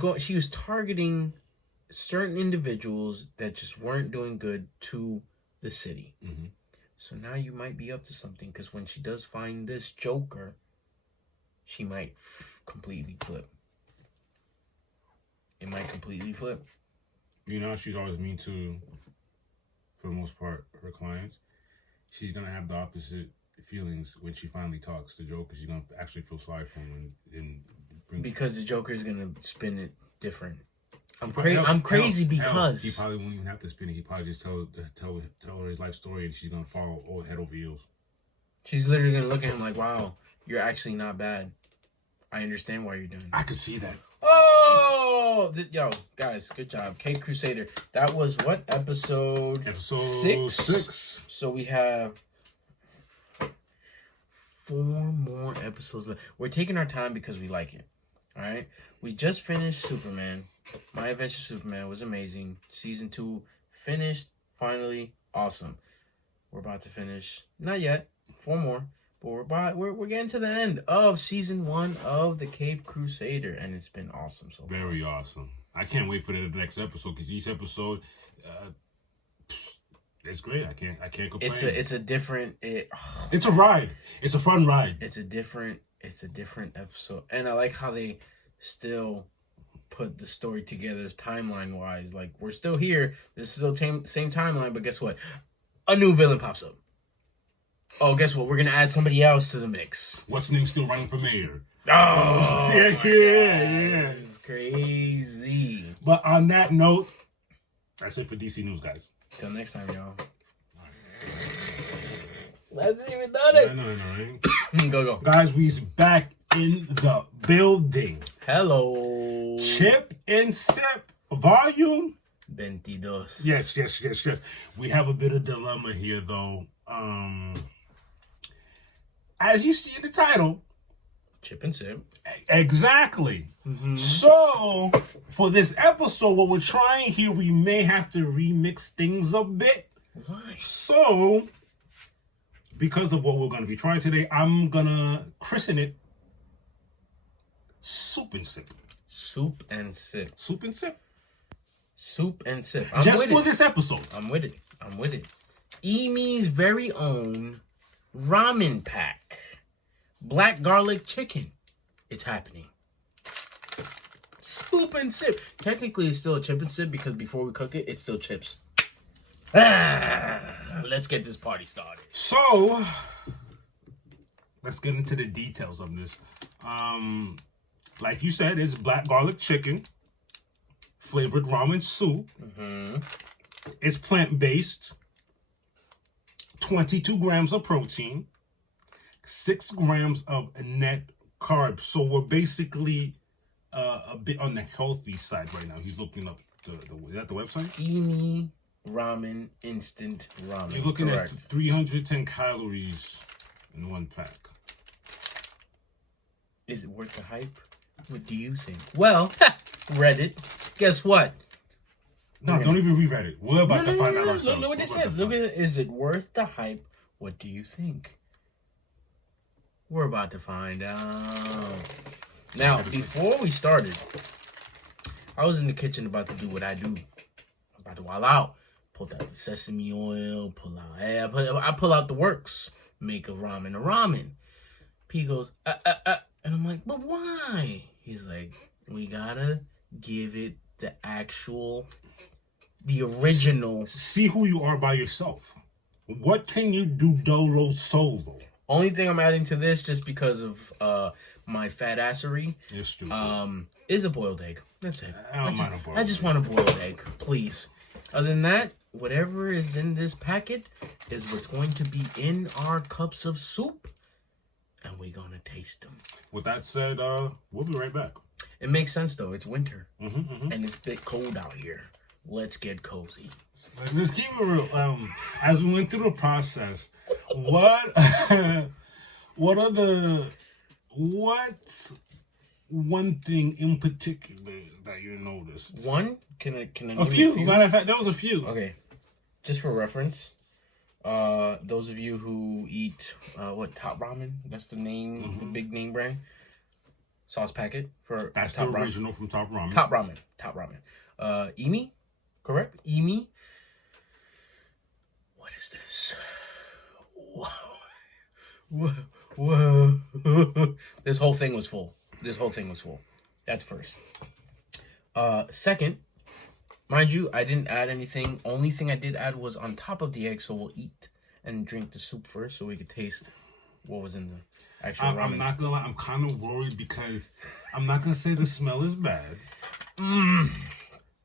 targeting certain individuals that just weren't doing good to the city. So now you might be up to something, because when she does find this Joker, she might completely flip. It might completely flip. She's always mean to, for the most part, her clients. She's gonna have the opposite feelings when she finally talks to Joker. She's gonna actually feel sorry for him because the Joker is gonna spin it different. I'm crazy because he probably won't even have to spin it. He probably just tell her his life story, and she's gonna fall head over heels. She's literally gonna look at him like, "Wow, you're actually not bad. I understand why you're doing it." I could see that. Oh, yo, guys, good job, Cape Crusader. That was what episode? Episode 6. So we have 4 more episodes left. We're taking our time because we like it. All right. We just finished Superman. My Adventure Superman was amazing. Season 2 finished. Finally, awesome. We're about to finish. Not yet. 4 more. But we're getting to the end of season 1 of the Cape Crusader, and it's been awesome so far. Very awesome. I can't wait for the next episode, because each episode, it's great. I can't complain. It's a different. It's a ride. It's a fun ride. It's a different episode, and I like how they still put the story together timeline wise. Like, we're still here. This is the same timeline, but guess what? A new villain pops up. Oh, guess what? We're gonna add somebody else to the mix. What's name still running for mayor? Oh, yeah. it's crazy. But on that note, that's it for DC News, guys. Till next time, y'all. Hasn't even done it. I know, right? Go. Guys, we's back in the building. Hello. Chip and Sip volume 22. Yes. We have a bit of dilemma here, though. As you see in the title, Chip and Sip. Exactly. So, for this episode, what we're trying here, we may have to remix things a bit. Why? So, because of what we're going to be trying today, I'm going to christen it Soup and Sip. Soup and Sip. Soup and Sip. Soup and Sip. Just for this episode. I'm with it. Emi's very own ramen pack. Black garlic chicken. It's happening. Soup and Sip. Technically, it's still a chip and sip because before we cook it, it's still chips. Let's get this party started. So, let's get into the details of this. Like you said, it's black garlic chicken, flavored ramen soup. It's plant-based, 22 grams of protein, 6 grams of net carbs. So we're basically a bit on the healthy side right now. He's looking up is that the website? Emi ramen instant ramen. You're looking Correct. at 310 calories in one pack. Is it worth the hype? What do you think? Well, Reddit. Guess what? No, don't even reread it. We're about to find out ourselves. Look what it said. Look at it. Is it worth the hype? What do you think? We're about to find out. Now, before we started, I was in the kitchen about to do what I do. I'm about to wild out. Pull out the sesame oil. I pull out the works. Make a ramen. P goes, and I'm like, but why? He's like, we gotta give it the original. See who you are by yourself. What can you do dolo solo? Only thing I'm adding to this, just because of my fat assery, You're stupid. is a boiled egg. That's it. I don't mind a boiled I just want a boiled egg, please. Other than that, whatever is in this packet is what's going to be in our cups of soup, and we're gonna taste them. With that said, we'll be right back. It makes sense though. It's winter, Mm-hmm. and it's a bit cold out here. Let's get cozy. Let's just keep it real. As we went through the process, what's one thing in particular that you noticed? One? Can I name A few. Matter of fact, there was a few. Okay. Just for reference, those of you who eat Top Ramen, that's the name, the big name brand. Sauce packet for That's Top the Ramen. original from Top Ramen. Top Ramen. Emi, correct? Emi. What is this? Whoa. This whole thing was full. That's first. Second, mind you, I didn't add anything. Only thing I did add was on top of the egg, so we'll eat and drink the soup first so we could taste what was in the actual ramen. I'm not gonna lie, I'm kind of worried because I'm not gonna say the smell is bad.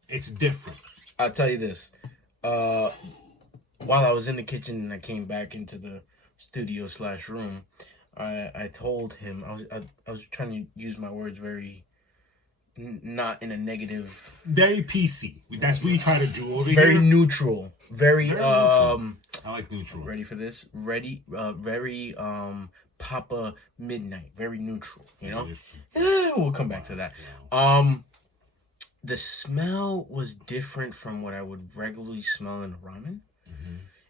It's different. I'll tell you this. While I was in the kitchen and I came back into the studio / room, I told him I was trying to use my words very not in a negative, Very PC. That's what you try to do over very here. neutral, very neutral. I like neutral. Ready for this? Very Papa Midnight, very neutral. You know. We'll come back to that. The smell was different from what I would regularly smell in a ramen.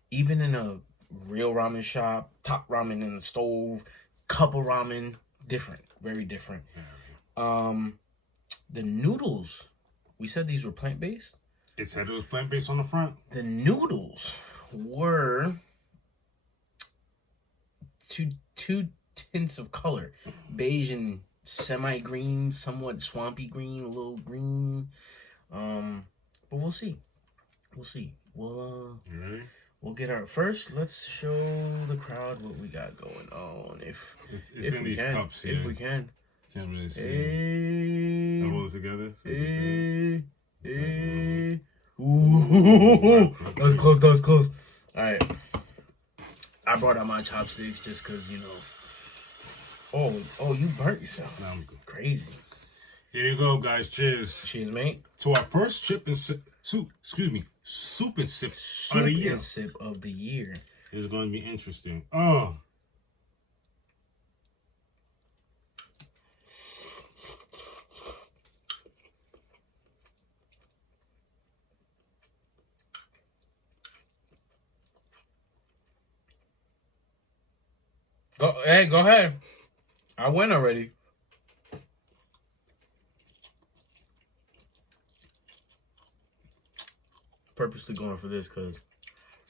Even in a real ramen shop, Top Ramen in the stove, cup of ramen, different, very different. The noodles, we said these were plant-based. It said it was plant-based on the front. The noodles were two tints of color, beige and semi-green, somewhat swampy green, a little green. But we'll see. We'll We'll get our first. Let's show the crowd what we got going on. It's If in we these can, cups here. if we can. Can't really see. Hey, Hold it together. hey. Ooh, that was close. That was close. All right. I brought out my chopsticks just because, you know. Oh, you burnt yourself. Now I'm good. Crazy. Here you go, guys. Cheers. Cheers, mate. To our first soup and sip of the year. Sip of the year. This is going to be interesting. Oh. Go ahead. I win already. Purposely going for this because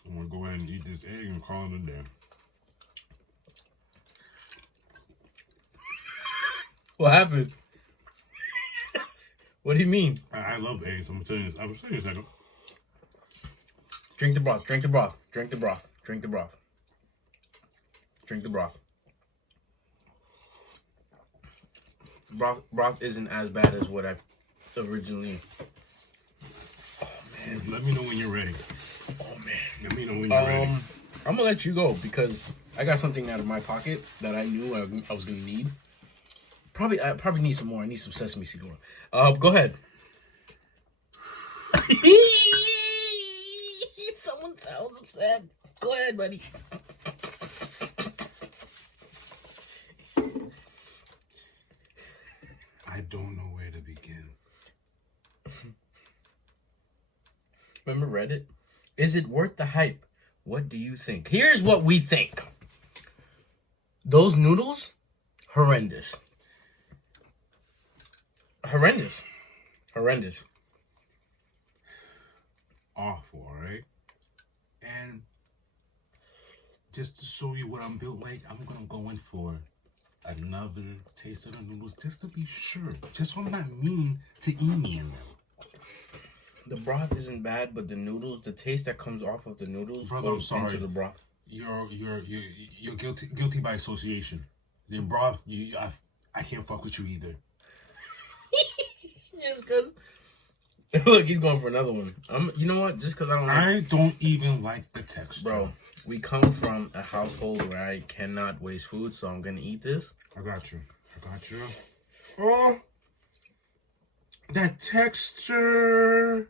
I'm going to go ahead and eat this egg and call it a day. what happened? What do you mean? I love eggs. I'm telling you this. I'm saying a second. Drink the broth. Drink the broth. Drink the broth. Drink the broth. Drink the broth. Broth isn't as bad as what I originally. Oh man! Let me know when you're ready. Oh man! Let me know when you're ready. I'm gonna let you go because I got something out of my pocket that I knew I was gonna need. I probably need some more. I need some sesame seed oil. Go ahead. Someone sounds upset. Go ahead, buddy. I don't know where to begin. Remember Reddit? Is it worth the hype? What do you think? Here's what we think. Those noodles, horrendous. Horrendous. Awful, right? And just to show you what I'm built like, I'm gonna go in for another taste of the noodles just to be sure. Just so I'm not mean to Amy in them. The broth isn't bad, but the noodles, the taste that comes off of the noodles Brother, I'm goes sorry. into the broth. You're guilty by association. The broth, I can't fuck with you either. Just because. Look, he's going for another one. You know what? Just because I don't like... I don't even like the texture. Bro, we come from a household where I cannot waste food, so I'm going to eat this. I got you. Oh, that texture.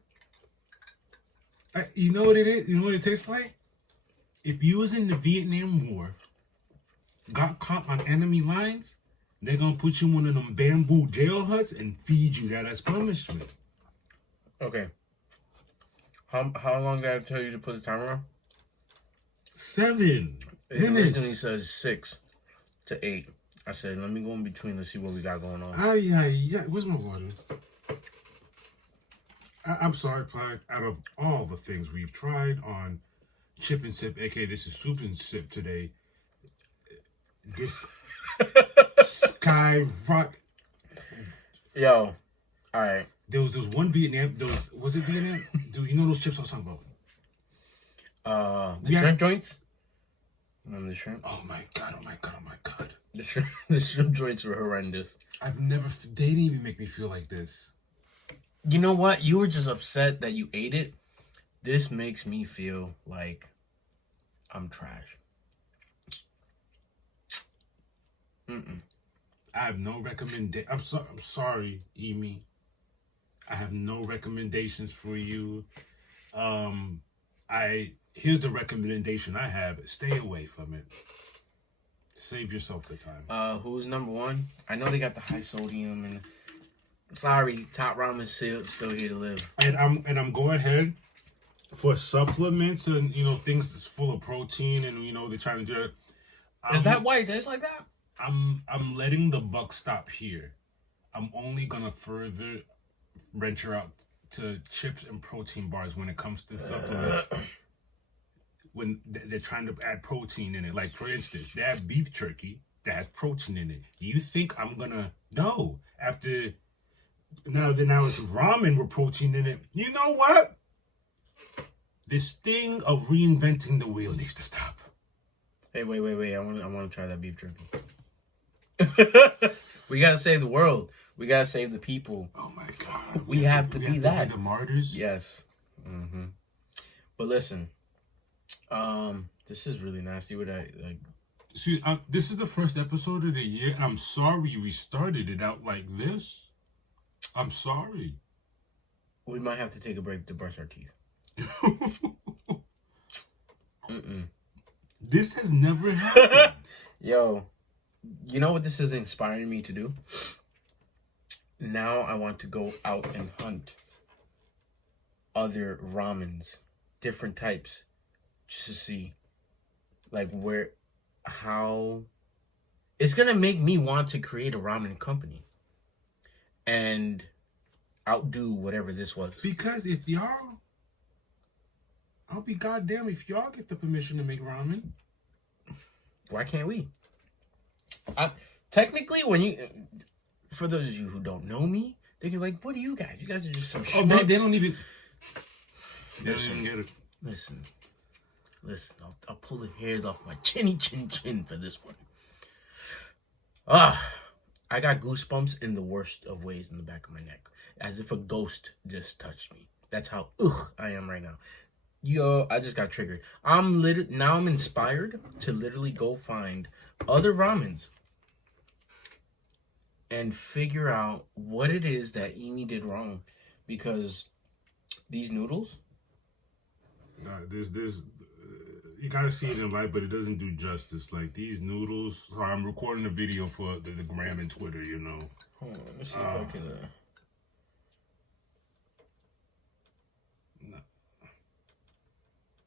You know what it is? You know what it tastes like? If you was in the Vietnam War, got caught on enemy lines, they're going to put you in one of them bamboo jail huts and feed you that as punishment. Okay. How long did I tell you to put the timer on? 7 It minutes. originally says 6 to 8. I said, let me go in between. Let's see what we got going on. Yeah. Where's my water? I'm sorry, Palak. Out of all the things we've tried on Chip and Sip, aka this is Soup and Sip today, this skyrocket. Yo, all right. There was one Vietnam. Was it Vietnam? Do you know those chips I was talking about? The shrimp joints. Remember the shrimp? Oh my god! The shrimp joints were horrendous. They didn't even make me feel like this. You know what? You were just upset that you ate it. This makes me feel like I'm trash. I have no recommendation. I'm sorry, Amy. I have no recommendations for you. Here's the recommendation I have. Stay away from it. Save yourself the time. Who's number one? I know they got the high sodium and sorry, Top Ramen still here to live. And I'm going ahead for supplements and things that's full of protein and they're trying to do it. Is that why it tastes like that? I'm letting the buck stop here. I'm only gonna further venture out to chips and protein bars when it comes to supplements. When they're trying to add protein in it, like for instance, they have beef jerky that has protein in it. You think I'm gonna no? After now it's ramen with protein in it. You know what? This thing of reinventing the wheel needs to stop. Hey, wait. I want to try that beef jerky. We gotta save the world. We gotta save the people. Oh my God. We have to be that. Be the martyrs. Yes. But listen, this is really nasty. What I like. See, this is the first episode of the year. I'm sorry we started it out like this. I'm sorry. We might have to take a break to brush our teeth. This has never happened. Yo, you know what this is inspiring me to do? Now I want to go out and hunt other ramens, different types, just to see, like, how it's gonna make me want to create a ramen company and outdo whatever this was. Because if y'all, I'll be goddamn if y'all get the permission to make ramen. Why can't we? Technically, when you, for those of you who don't know me, they're like, "What are you guys? You guys are just some schmucks." Oh, they don't even. They don't even get it. Listen. I'll pull the hairs off my chin for this one. I got goosebumps in the worst of ways in the back of my neck, as if a ghost just touched me. That's how I am right now. Yo, I just got triggered. Now I'm inspired to literally go find other ramens and figure out what it is that Amy did wrong, because these noodles. You gotta see it in life, but it doesn't do justice. Like these noodles. So I'm recording a video for the gram and Twitter. You know. Hold on, let me see if I can. No.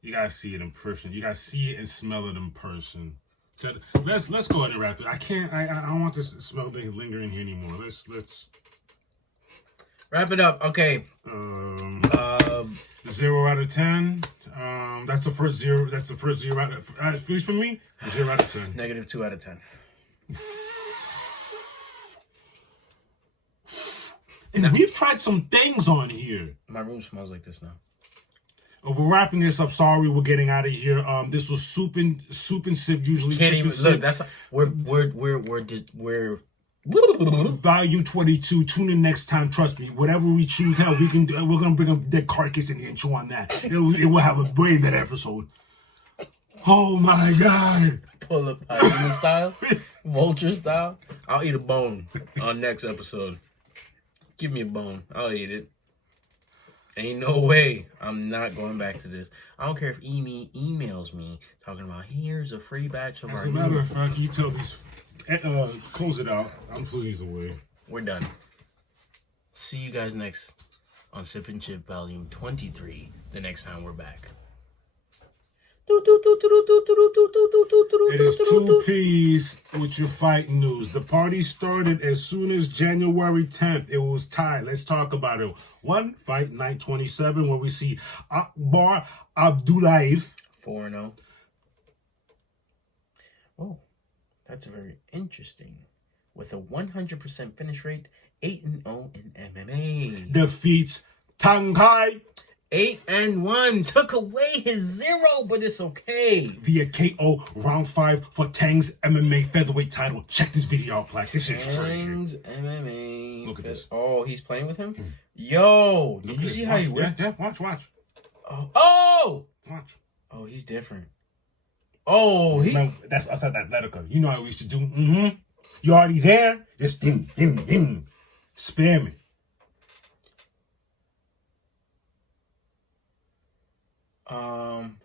You gotta see it in person. You gotta see it and smell it in person. So let's go ahead and wrap it. I don't want this smell to linger in here anymore. Let's wrap it up. Okay. 0 out of 10. That's the first 0. That's the first 0 out of, at least for me. 0 out of 10. -2 out of 10. And we've tried some things on here. My room smells like this now. We're wrapping this up. Sorry, we're getting out of here. This was soup and sip. Usually, Can't Chip even and Sip. look. That's we're Volume 22. Tune in next time. Trust me. Whatever we choose, hell, we can do. We're gonna bring a dead carcass in here and chew on that. It will have a way better episode. Oh my God! pull up hyena style, vulture style. I'll eat a bone on next episode. Give me a bone. I'll eat it. Ain't no way I'm not going back to this. I don't care if Amy emails me talking about here's a free batch of As our a matter of fact, you tell these, close it out. I'm pleased away. We're done. See you guys next on Sip and Chip Volume 23. The next time we're back. It is 2 P's with your fighting news. The party started as soon as January 10th. It was tied. Let's talk about it. One, Fight Night 27, where we see Akbar Abdullayev. 4-0. Oh, that's very interesting. With a 100% finish rate, 8-0 in MMA. Defeats Tankai 8-1. Took away his 0, but it's okay. via KO round 5 for Tang's MMA featherweight title. Check this video out, Plax. This shit's crazy. Tang's MMA. Look at this. Oh, he's playing with him? Yo, did you see how he whipped? Yeah, watch. Oh! Watch. Oh, he's different. Oh, he... Man, that's outside Atletico. You know how we used to do. Mm-hmm. You already there? Just spam me.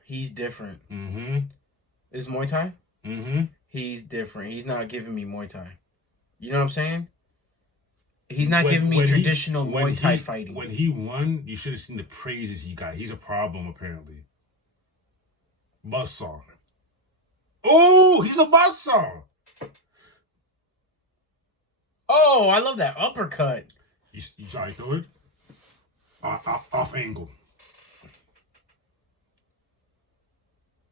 He's different. Mm-hmm. Is Muay Thai? Mm-hmm. He's different. He's not giving me Muay Thai. You know what I'm saying? He's not giving me traditional Muay Thai fighting. When he won, you should have seen the praises he got. He's a problem, apparently. Buzzsaw. Oh, he's a buzzsaw. Oh, I love that uppercut. You try to throw it? Off angle.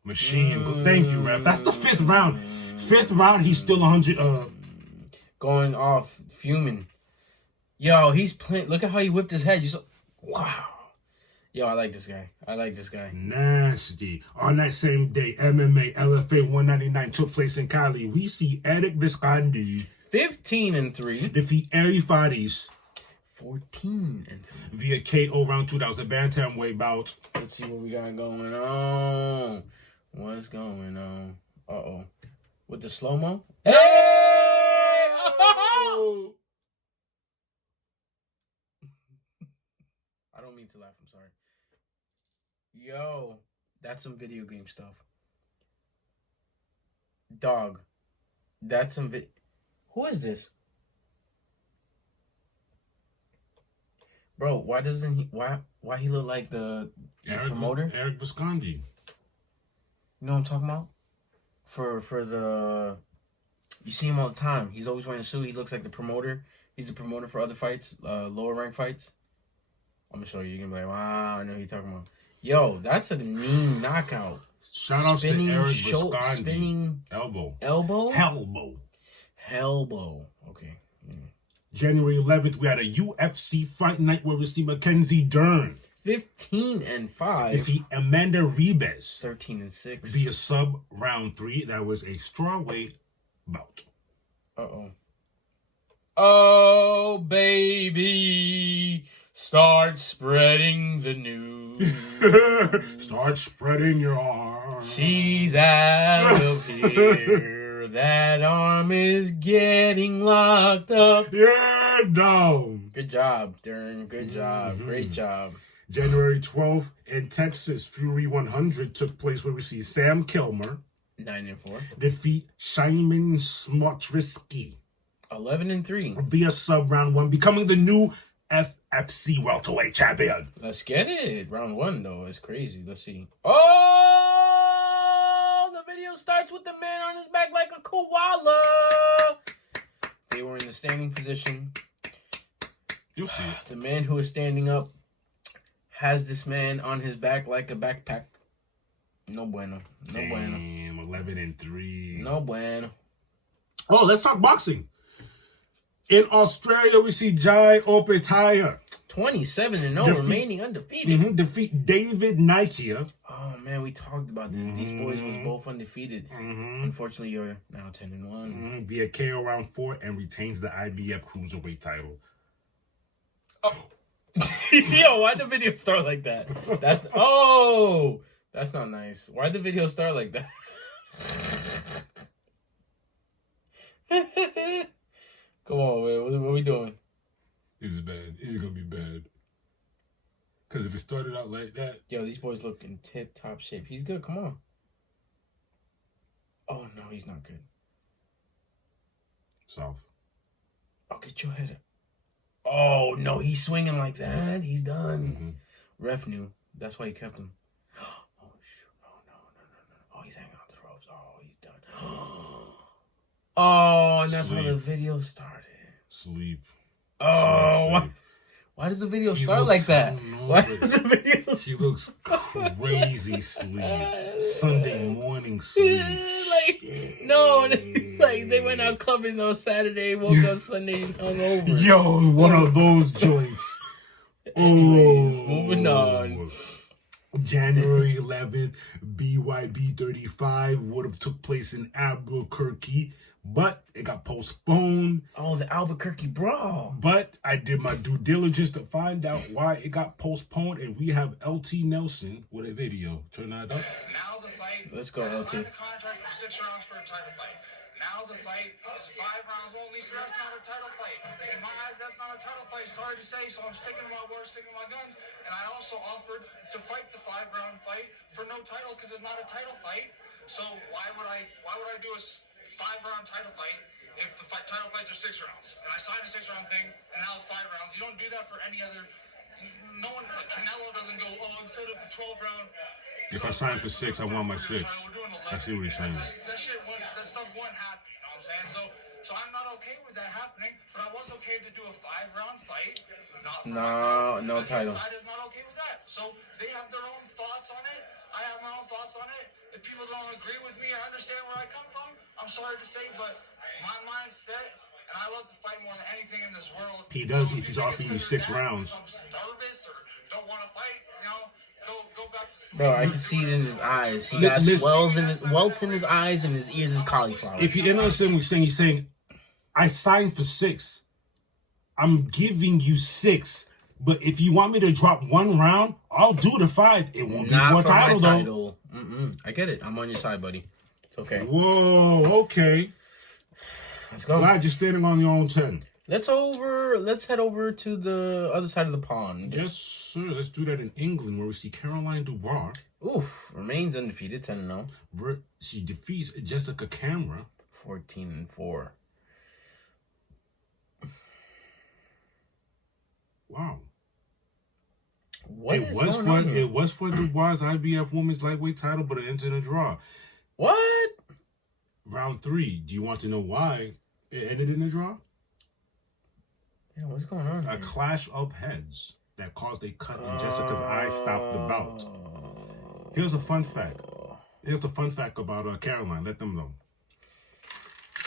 Machine. Thank you, ref. That's the 5th round. 5th round, he's still 100. Going off, fuming. Yo, he's playing. Look at how he whipped his head. Wow. Yo, I like this guy. I like this guy. Nasty. On that same day, MMA LFA 199 took place in Cali. We see Eric Visconti 15-3. defeat Ari Fadis 14-3. via KO round 2. That was a bantamweight bout. Let's see what we got going on. What's going on? Uh-oh. With the slow-mo? Hey! Oh! I don't mean to laugh. I'm sorry. Yo, that's some video game stuff. Dog. That's some Who is this? Bro, why doesn't he why he look like the promoter? Eric Visconti. You know what I'm talking about? For the you see him all the time. He's always wearing a suit. He looks like the promoter. He's the promoter for other fights, lower rank fights. I'm gonna show you. You're gonna be like, wow, I know who you're talking about. Yo, that's a mean knockout. Shout out to Eric Visconti. Spinning elbow. Hellbow. Okay. January 11th, we had a UFC fight night where we see Mackenzie Dern 15-5. defeat Amanda Ribes 13-6. via sub round 3. That was a strawweight bout. Oh, baby, start spreading the news. Start spreading your arm. She's out of here. That arm is getting locked up. Yeah, dog. Good job, Dern. Good job. Great job. January 12th in Texas, Fury 100 took place where we see Sam Kilmer 9-4. defeat Shimon Smotriski 11-3. via sub round 1, becoming the new FFC welterweight champion. Let's get it. Round 1, though. It's crazy. Let's see. Oh! The video starts with the man on his back like a koala. They were in the standing position. You'll see it. The man who is standing up has this man on his back like a backpack. No bueno. No bueno. Damn, 11-3. No bueno. Oh, let's talk boxing. In Australia, we see Jai Opetaya 27-0, remaining undefeated. defeat David Nikia. Oh man, we talked about this. These boys was both undefeated. Unfortunately, you're now 10-1. Via KO round 4 and retains the IBF cruiserweight title. Yo, why'd the video start like that? That's not nice. Why'd the video start like that? Come on, man. What are we doing? This is bad. This is gonna be bad. Because if it started out like that. Yo, these boys look in tip-top shape. He's good. Come on. Oh, no, he's not good. South. Oh, get your head up. Oh, no, he's swinging like that. He's done. Ref knew. That's why he kept him. Oh, shoot. No. Oh, he's hanging on the ropes. Oh, he's done. Oh, and that's how the video started. Sleep. Oh, why does the video start like that? Why does the video She looks crazy sleep. Sunday morning sleep. Like they went out clubbing on Saturday, woke up Sunday hungover. Yo, one of those joints. Moving on. January 11th, BYB 35 would have took place in Albuquerque, but it got postponed. Oh, the Albuquerque brawl. But I did my due diligence to find out why it got postponed, and we have LT Nelson with a video. Turn that up. Now the fight. Let's go, LT. Signed a contract for 6 rounds for a title fight. Now the fight is 5 rounds only, so that's not a title fight. In my eyes, that's not a title fight. Sorry to say, so I'm sticking to my word, sticking to my guns. And I also offered to fight the 5-round fight for no title because it's not a title fight. So why would I do a 5-round title fight if the title fights are 6 rounds? And I signed a 6-round thing, and now it's 5 rounds. You don't do that for any other. No one, like Canelo doesn't go, oh, instead of the 12-round. If I sign for 6, I want my 6. I see what he's saying. That stuff won't happen, you know what I'm saying? So I'm not okay with that happening, but I was okay to do a 5-round fight. No title. Side is not okay with that. So they have their own thoughts on it. I have my own thoughts on it. If people don't agree with me, I understand where I come from. I'm sorry to say, but my mindset and I love to fight more than anything in this world. He does So if he's you think offering it's you 6 gonna be rounds. bad because I'm nervous or don't want to fight, go back to sleep. Bro, I can see it in his eyes. He got welts in his eyes, and his ears is cauliflower. If you understand what he's saying, I signed for 6. I'm giving you 6. But if you want me to drop 1 round, I'll do the 5. It won't be for a title, though. I get it. I'm on your side, buddy. It's okay. Whoa, okay. Let's go. Glad you're standing on your own 10. Let's head over to the other side of the pond. Yes, sir. Let's do that in England, where we see Caroline Dubois. Oof, remains undefeated, 10-0. She defeats Jessica Camera. 14-4. Wow. It was for Dubois' IBF Women's Lightweight title, but it ended in a draw. What? Round 3. Do you want to know why it ended in a draw? Yeah, what's going on here? A clash of heads that caused a cut in Jessica's eye stopped the bout. Here's a fun fact. Here's a fun fact about Caroline. Let them know.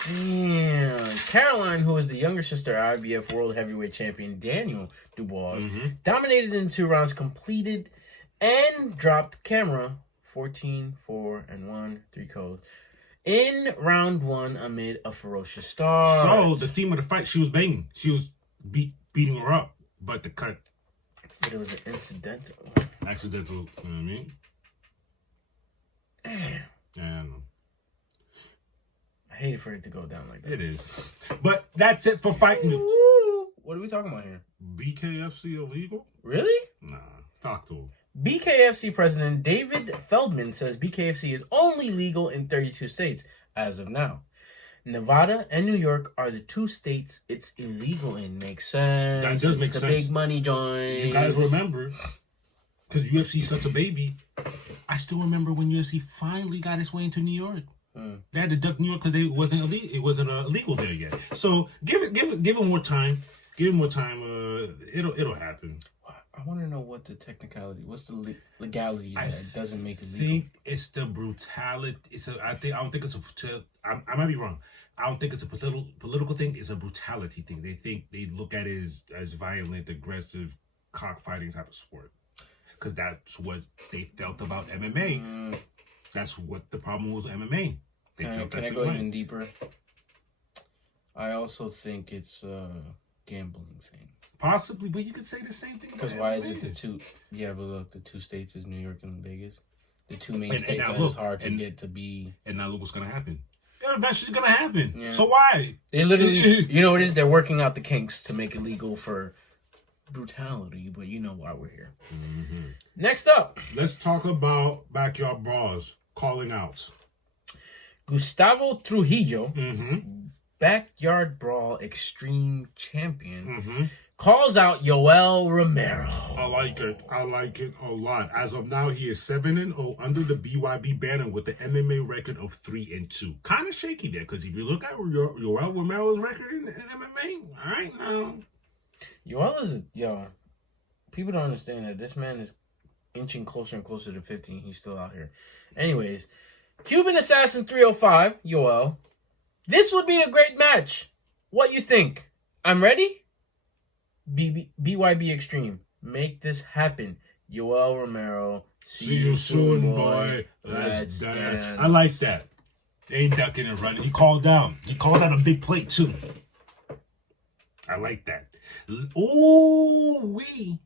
Damn. Caroline, who is the younger sister of IBF World Heavyweight Champion Daniel Dubois, dominated in 2 rounds, completed and dropped Camera 14-4-1, 3 KOs in round 1 amid a ferocious start. So the theme of the fight, she was banging. She was beating her up, but the cut. But it was an incidental. Accidental, you know what I mean? Damn. And I hated for it to go down like that. it is. But that's it for fight news. What are we talking about here? BKFC illegal? Really? Nah, talk to him. BKFC President David Feldman says BKFC is only legal in 32 states as of now. Nevada and New York are the 2 states it's illegal in. Makes sense. That does make the sense. Big money joint. You guys remember, because UFC's such a baby, I still remember when UFC finally got its way into New York. They had to duck New York because it wasn't illegal there yet. So give it more time. Give it more time. It'll happen. I want to know what the technicality, what's the legality that doesn't make it I legal. think it's the brutality. I don't think it's I might be wrong. I don't think it's a political thing. It's a brutality thing. They think they look at it as violent, aggressive, cockfighting type of sport. Because that's what they felt about MMA. That's what the problem was with MMA. They felt Can I go even deeper? I also think it's a gambling thing. Possibly, but you could say the same thing. Because why is it the 2? Yeah, but look, the 2 states is New York and Vegas. The 2 main states that is hard to get to be. And now look what's going to happen. It's eventually going to happen. Yeah. So why? They literally, you know what it is? They're working out the kinks to make it legal for brutality, but you know why we're here. Next up. Let's talk about Backyard Brawls calling out. Gustavo Trujillo, Backyard Brawl Extreme Champion, calls out Yoel Romero. I like it a lot. As of now, he is 7-0 under the BYB banner with the MMA record of 3-2. Kind of shaky there, because if you look at Yoel Romero's record in MMA, all right now. Yoel is, people don't understand that this man is inching closer and closer to 50. He's still out here. Anyways, Cuban Assassin 305, Yoel. This would be a great match. What you think? I'm ready? BYB Extreme. Make this happen. Yoel Romero. See you soon, boy. Let's dance. I like that. They ain't ducking and running. He called down. He called out a big plate, too. I like that. Ooh-wee.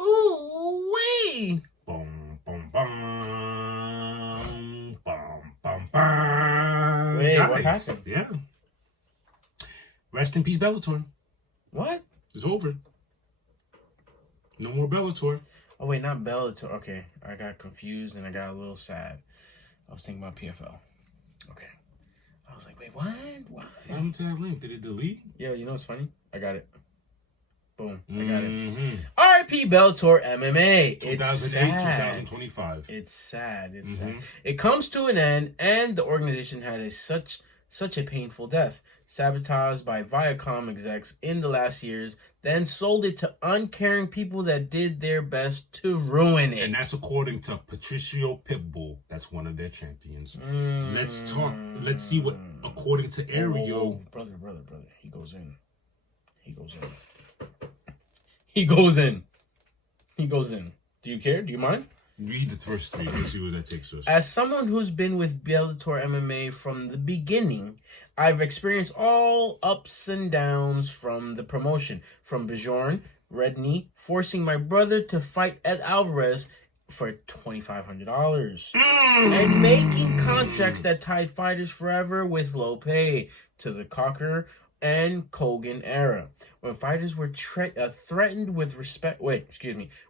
Ooh-wee. Boom, boom, boom. Boom, boom, boom. Wait, what happened? Yeah. Rest in peace, Bellator. What? It's over. No more Bellator. Oh, wait, not Bellator. Okay, I got confused and I got a little sad. I was thinking about PFL. Okay. I was like, wait, what? Why? What happened to that link? Did it delete? Yo, you know what's funny? I got it. Boom. I got it. RIP Bellator MMA. 2008, 2025. It's sad. It's sad. It comes to an end, and the organization had such Such a painful death, sabotaged by Viacom execs in the last years, then sold it to uncaring people that did their best to ruin it. And that's according to Patricio Pitbull. That's one of their champions. Let's talk. Let's see what, according to Ariel. Brother. He goes in. He goes in. Do you care? Do you mind? Read the first three. Let's see where that takes us. As someone who's been with Bellator MMA from the beginning, I've experienced all ups and downs from the promotion. From Bjorn Redney forcing my brother to fight Ed Alvarez for $2,500 and making contracts that tied fighters forever with low pay, to the Cocker and Kogan era, when fighters were threatened with respect.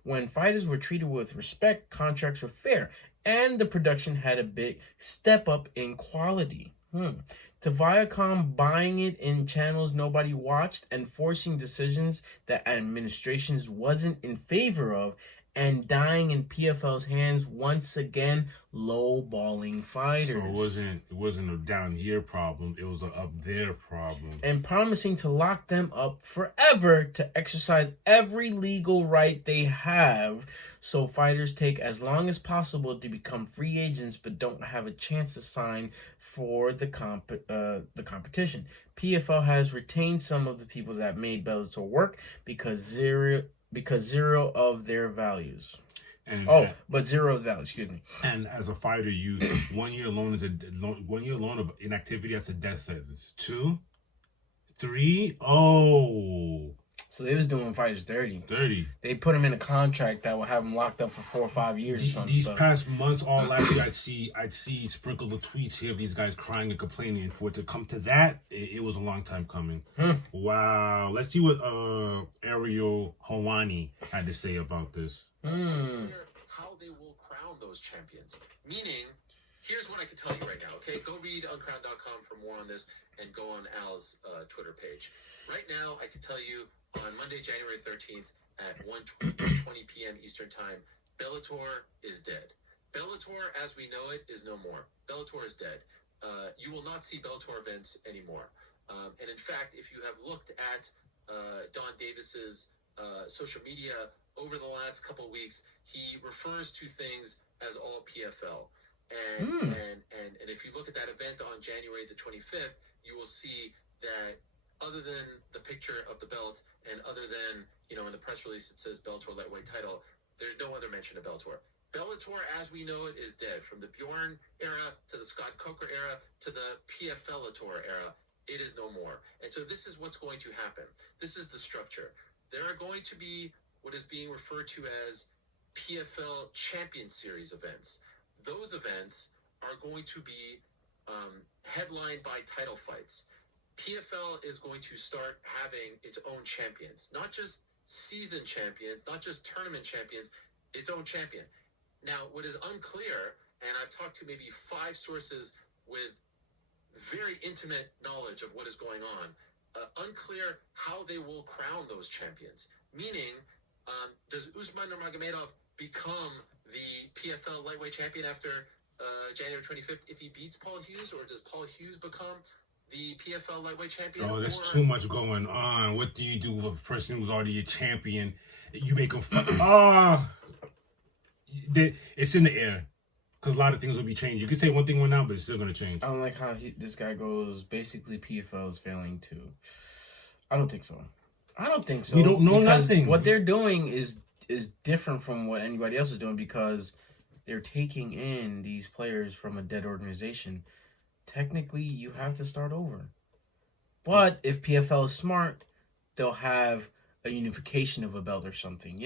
When fighters were treated with respect, contracts were fair, and the production had a big step up in quality. To Viacom buying it in channels nobody watched and forcing decisions that administrations wasn't in favor of, and dying in PFL's hands once again, lowballing fighters. So it wasn't a down here problem, it was a up there problem. And promising to lock them up forever to exercise every legal right they have, so fighters take as long as possible to become free agents but don't have a chance to sign for the competition. PFL has retained some of the people that made Bellator work because zero of their values. But zero of the values, excuse me. And as a fighter, you 1 year alone is 1 year alone of inactivity, that's a death sentence. 2, 3, So they was doing fighters dirty. 30. They put them in a contract that would have them locked up for 4 or 5 years or something. These past months, all last year, I'd see sprinkles of tweets here of these guys crying and complaining. And for it to come to that, it was a long time coming. Wow. Let's see what Ariel Hawani had to say about this. How they will crown those champions. Meaning, here's what I can tell you right now, okay? Go read uncrown.com for more on this and go on Al's Twitter page. Right now, I can tell you on Monday, January 13th at 1:20 p.m. Eastern Time, Bellator is dead. Bellator, as we know it, is no more. Bellator is dead. You will not see Bellator events anymore. And in fact, if you have looked at Don Davis's social media over the last couple of weeks, he refers to things as all PFL. And if you look at that event on January the 25th, you will see that other than the picture of the belt and other than, in the press release it says Bellator lightweight title, there's no other mention of Bellator. Bellator as we know it is dead. From the Bjorn era to the Scott Coker era to the PFLator era, it is no more. And so this is what's going to happen. This is the structure. There are going to be what is being referred to as PFL Champion Series events. Those events are going to be headlined by title fights. PFL is going to start having its own champions, not just season champions, not just tournament champions, its own champion. Now, what is unclear, and I've talked to maybe 5 sources with very intimate knowledge of what is going on, unclear how they will crown those champions. Meaning, does Usman Nurmagomedov become the PFL lightweight champion after January 25th if he beats Paul Hughes, or does Paul Hughes become the PFL lightweight champion? Oh, there's too much going on. What do you do with a person who's already a champion? You make him it's in the air. Because a lot of things will be changed. You can say one thing went out, but it's still going to change. I don't like how this guy goes, basically PFL is failing too. I don't think so. We don't know nothing. What they're doing is different from what anybody else is doing, because they're taking in these players from a dead organization. Technically, you have to start over. But if PFL is smart, they'll have a unification of a belt or something,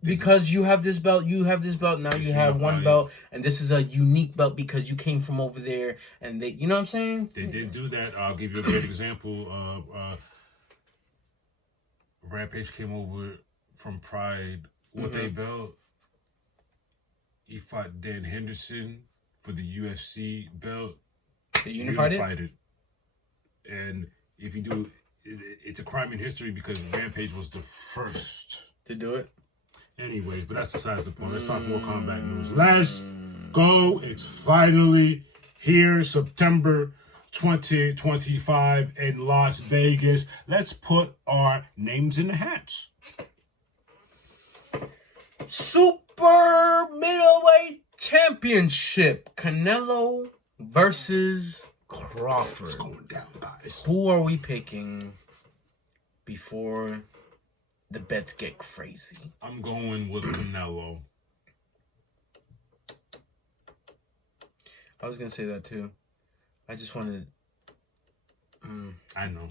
Because you have this belt, now you have one belt, and this is a unique belt because you came from over there, and they, you know what I'm saying? They did do that. I'll give you a great example. Rampage came over from Pride with a belt. He fought Dan Henderson for the UFC belt. They unified it? And if you do, it's a crime in history because Rampage was the first to do it. Anyways, but that's besides the point. Let's talk more combat news. Let's go. It's finally here September 2025 in Las Vegas. Let's put our names in the hats. Super middleweight championship. Canelo versus Crawford. It's going down, guys. Who are we picking before the bets get crazy? I'm going with Canelo. I was going to say that too. I just wanted... I know.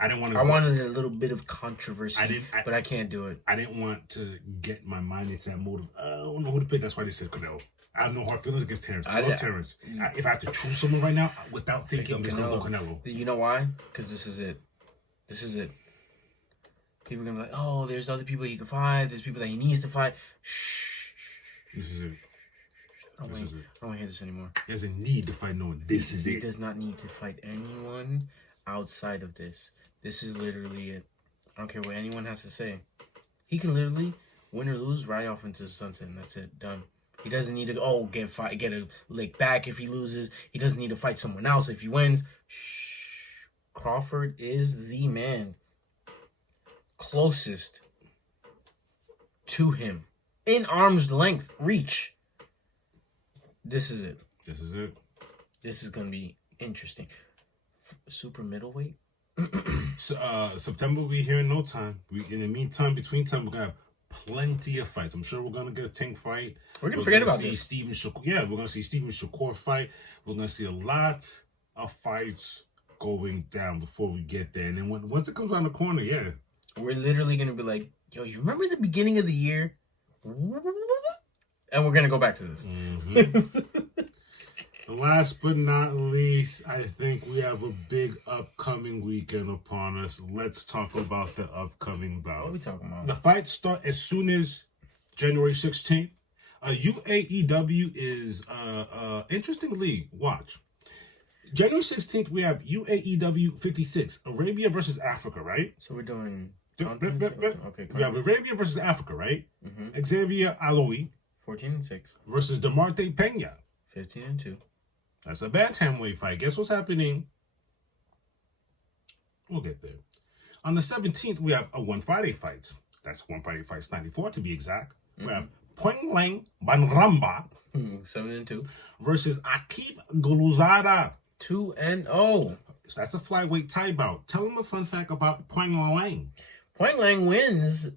I didn't want to. I wanted a little bit of controversy, but I can't do it. I didn't want to get my mind into that mode of, I don't know who to pick. That's why they said Canelo. I have no hard feelings against Terrence. I love Terrence. If I have to choose someone right now, without thinking, I'm just going to go Canelo. You know why? Because this is it. This is it. People are going to be like, oh, there's other people he can fight. There's people that he needs to fight. Shh. This is it. I don't want to hear this anymore. He doesn't need to fight no one. This is it. He does not need to fight anyone outside of this. This is literally it. I don't care what anyone has to say. He can literally win or lose right off into the sunset, and that's it. Done. He doesn't need to get a lick back if he loses. He doesn't need to fight someone else if he wins. Shh. Crawford is the man closest to him in arm's length reach. This is it. This is it. This is gonna be interesting. Super middleweight. September will be here in no time. In the meantime, between time, we're gonna have plenty of fights. I'm sure we're gonna get a Tank fight. We're gonna forget about this. Steven Shakur. Yeah, we're gonna see Steven Shakur fight. We're gonna see a lot of fights going down before we get there. And then once it comes around the corner, yeah, we're literally gonna be like, yo, you remember the beginning of the year? And we're gonna go back to this. Last but not least, I think we have a big upcoming weekend upon us. Let's talk about the upcoming bout. What are we talking about? The fights start as soon as January 16th. UAEW is interesting league. Watch. January 16th, we have UAEW 56, Arabia versus Africa, right? So we're doing... Okay, we have Arabia versus Africa, right? Xavier Aloui 14-6 versus DeMarte Pena 15-2. That's a bantamweight fight. Guess what's happening? We'll get there. On the 17th, we have a One Friday fight. That's One Friday Fights 94 to be exact. We have Poing Lang Banramba 7-2 versus Akif Guluzada 2-0. So that's a flyweight tie bout. Tell them a fun fact about Poing Lang. Poing Lang wins.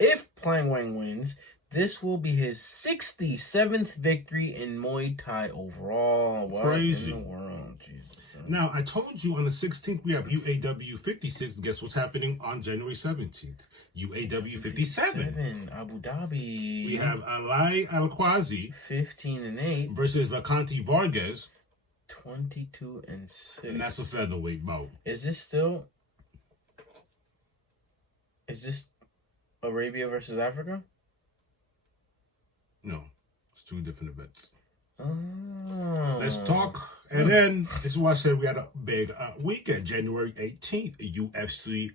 If Poing Lang wins, this will be his 67th victory in Muay Thai overall. What Crazy. in the world? Jesus. Now, I told you on the 16th, we have UAW 56. Guess what's happening on January 17th? UAW 57. Abu Dhabi. We have Alai Al-Qazi 15-8 versus Vacanti Vargas. 22-6. And that's a featherweight bout. Is this Arabia versus Africa? No, it's two different events. Oh. Let's talk. And then, this is why I said we had a big weekend. January 18th, UFC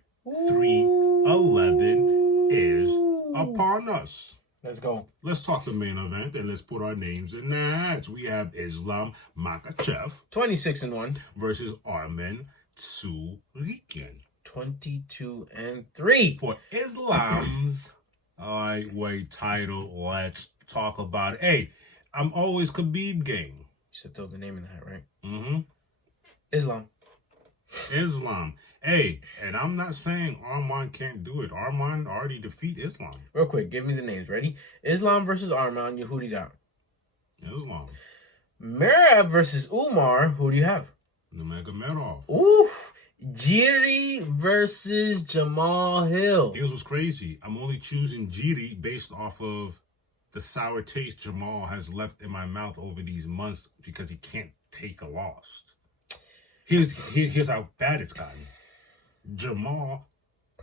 311 is upon us. Let's go. Let's talk the main event and let's put our names in that. We have Islam Makhachev 26-1 versus Armen Tsurikin. 22-3 For Islam's lightweight title, let's talk about it. Hey, I'm always Khabib gang. You should throw the name in that, right? Islam. Hey, and I'm not saying Arman can't do it. Arman already defeat Islam. Real quick, give me the names. Ready? Islam versus Arman. Who do you got? Islam. Merab versus Umar. Who do you have? Nurmagomedov. Oof. Jiri versus Jamal Hill. Here's what's crazy. I'm only choosing Jiri based off of the sour taste Jamal has left in my mouth over these months because he can't take a loss. Here's how bad it's gotten. Jamal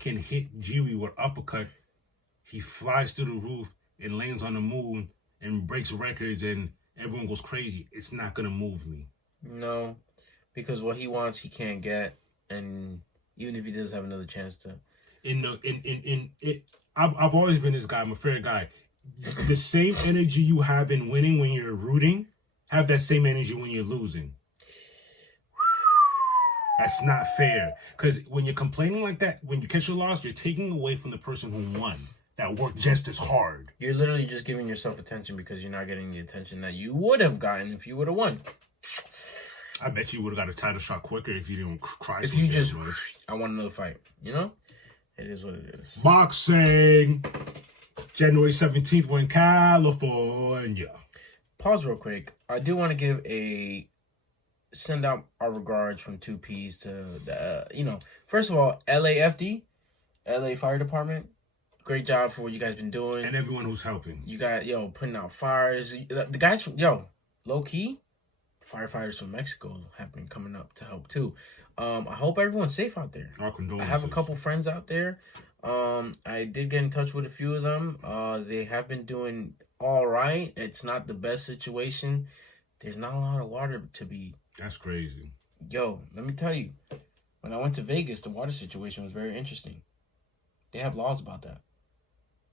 can hit Jiri with uppercut. He flies through the roof and lands on the moon and breaks records and everyone goes crazy. It's not gonna move me. No, because what he wants he can't get, and even if he does have another chance to. I've always been this guy. I'm a fair guy. The same energy you have in winning when you're rooting, have that same energy when you're losing. That's not fair. Because when you're complaining like that, when you catch a loss, you're taking away from the person who won. That worked just as hard. You're literally just giving yourself attention because you're not getting the attention that you would have gotten if you would have won. I bet you would have got a title shot quicker if you didn't cry. If you just, I want another fight. You know? It is what it is. Boxing. January 17th, we're in California. Pause real quick. I do want to send out our regards from 2Ps to the, first of all, LAFD, LA Fire Department. Great job for what you guys been doing. And everyone who's helping. You got, putting out fires. The guys from, low key, firefighters from Mexico have been coming up to help too. I hope everyone's safe out there. Our condolences. I have a couple friends out there. I did get in touch with a few of them. They have been doing all right. It's not the best situation. There's not a lot of water to be. That's crazy. Let me tell you. When I went to Vegas, the water situation was very interesting. They have laws about that.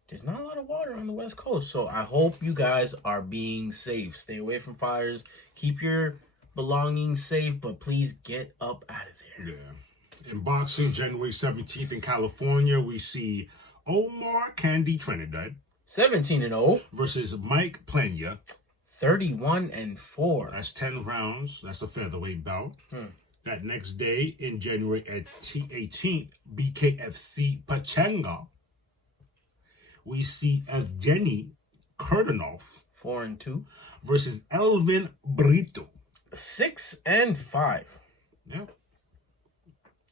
There's not a lot of water on the West Coast. So I hope you guys are being safe. Stay away from fires. Keep your belongings safe, but please get up out of there. Yeah. In boxing, January 17th in California, we see Omar Candy Trinidad 17-0 versus Mike Plenya. 31-4. That's 10 rounds. That's a featherweight bout. That next day in January 18th, BKFC Pachanga, we see Evgeny Kurdanov 4-2 versus Elvin Brito. 6-5. Yeah.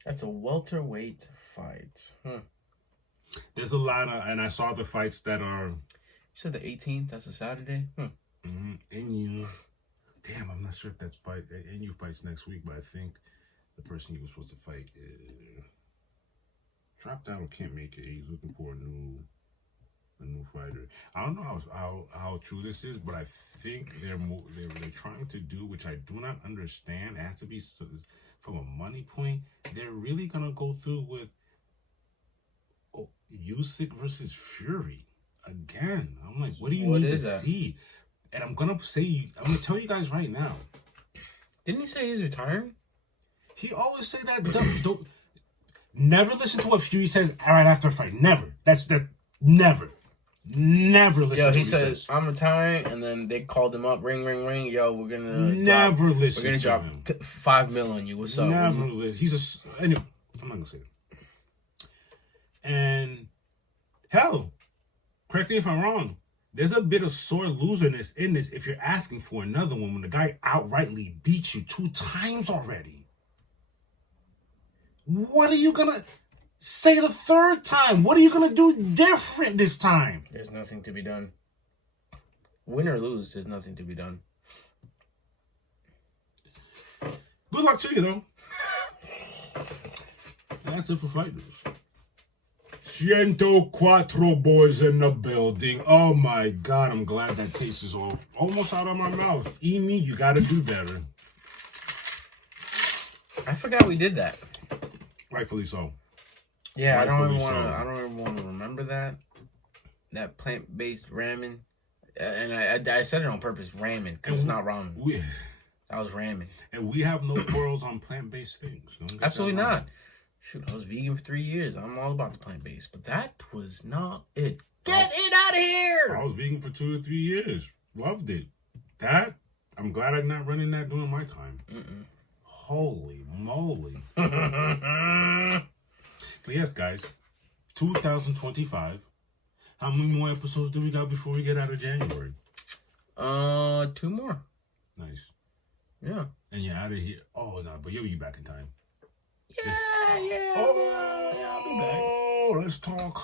That's a welterweight fight. There's a lot of, and I saw the fights that are. You said the 18th. That's a Saturday. NU. Damn, I'm not sure if that's fight. NU fights next week, but I think the person he was supposed to fight dropped out or can't make it. He's looking for a new fighter. I don't know how true this is, but I think they're trying to do, which I do not understand. It has to be from a money point. They're really gonna go through with Usyk versus Fury again. I'm like, what do you need to see? And I'm gonna tell you guys right now. Didn't he say he's retiring? He always say that. Don't never listen to what Fury says right after a fight. Never. Never listen to what he says. I'm retiring, and then they called him up, ring, ring, ring. Yo, we're gonna listen. We're gonna drop $5 million on you. What's up? Never listen. He's anyway. I'm not gonna say that. And hell, correct me if I'm wrong. There's a bit of sore loserness in this if you're asking for another one when the guy outrightly beat you 2 times already. What are you gonna say the 3rd time? What are you gonna do different this time? There's nothing to be done. Win or lose, there's nothing to be done. Good luck to you, though. That's it for Fight News. Ciento Quatro boys in the building. Oh my God, I'm glad that taste is almost out of my mouth. Amy, you gotta do better. I forgot we did that. Rightfully so. Yeah, I don't even want to remember that plant-based ramen. And I said it on purpose, ramen, because it's not ramen. That was ramen. And we have no quarrels on plant-based things. Absolutely not. Shoot, I was vegan for 3 years. I'm all about the plant-based. But that was not it. Get it out of here! I was vegan for 2 or 3 years. Loved it. That, I'm glad I'm not running that during my time. Holy moly. But yes, guys. 2025. How many more episodes do we got before we get out of January? 2 more. Nice. Yeah. And you're out of here. Oh, no, but you'll be back in time. Yeah. I'll be back. Oh, let's talk.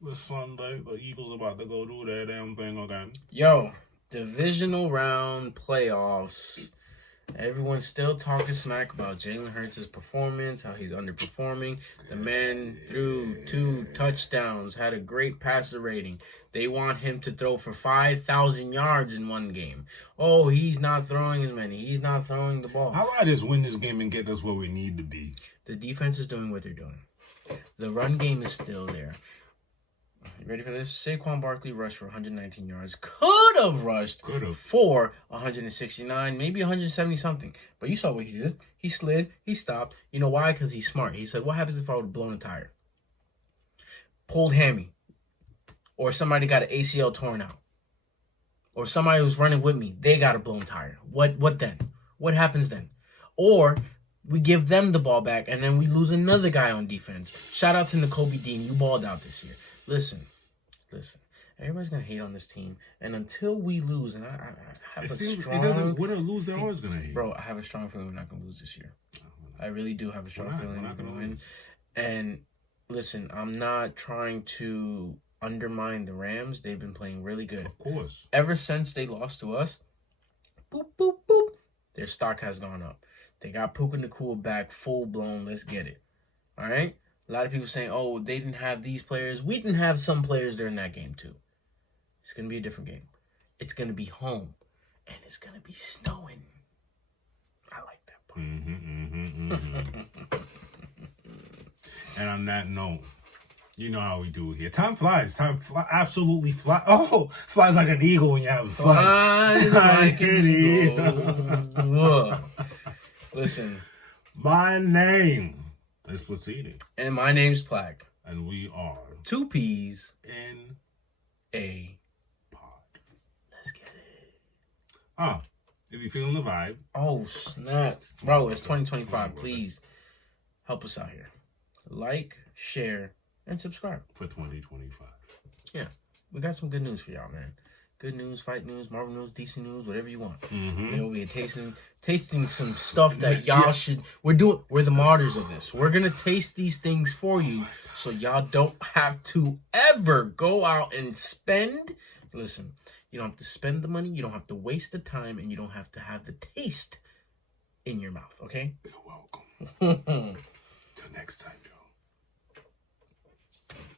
This Sunday, the Eagles about to go do that damn thing again. Yo, divisional round playoffs. Everyone's still talking smack about Jalen Hurts' performance, how he's underperforming. The man threw 2 touchdowns, had a great passer rating. They want him to throw for 5,000 yards in one game. Oh, he's not throwing as many. He's not throwing the ball. How about just win this game and get us where we need to be? The defense is doing what they're doing. The run game is still there. You ready for this? Saquon Barkley rushed for 119 yards. Could have rushed for 169, maybe 170 something. But you saw what he did. He slid. He stopped. You know why? Because he's smart. He said, what happens if I would have blown a tire? Pulled hammy. Or somebody got an ACL torn out. Or somebody who's running with me, they got a blown tire. What then? What happens then? Or we give them the ball back and then we lose another guy on defense. Shout out to Nakobe Dean. You balled out this year. Listen. Everybody's going to hate on this team. And until we lose, and I have it doesn't win or lose, they're always going to hate. Bro, I have a strong feeling we're not going to lose this year. I really do have a strong feeling we're not going to win. And listen, I'm not trying to undermine the Rams. They've been playing really good. Of course. Ever since they lost to us, boop, boop, boop, their stock has gone up. They got Puka Nacua back, full blown. Let's get it. All right? A lot of people saying, oh, they didn't have these players. We didn't have some players during that game, too. It's going to be a different game. It's going to be home. And it's going to be snowing. I like that part. And on that note, you know how we do it here. Time flies. Absolutely flies. Oh, flies like an eagle when you have fun. Flies like an eagle. Listen. My name is Placidi. And my name's Palak. And we are 2 P's in a pod. Let's get it. If you're feeling the vibe. Oh, snap. Bro, it's 2025. Please help us out here. Like, share, and subscribe. For 2025. Yeah. We got some good news for y'all, man. Good news, fight news, Marvel news, DC news, whatever you want. You know, we're tasting some stuff that y'all should. We're the martyrs of this. We're gonna taste these things for you, so y'all don't have to ever go out and spend. Listen, you don't have to spend the money, you don't have to waste the time, and you don't have to have the taste in your mouth. Okay? You're welcome. Till next time, y'all.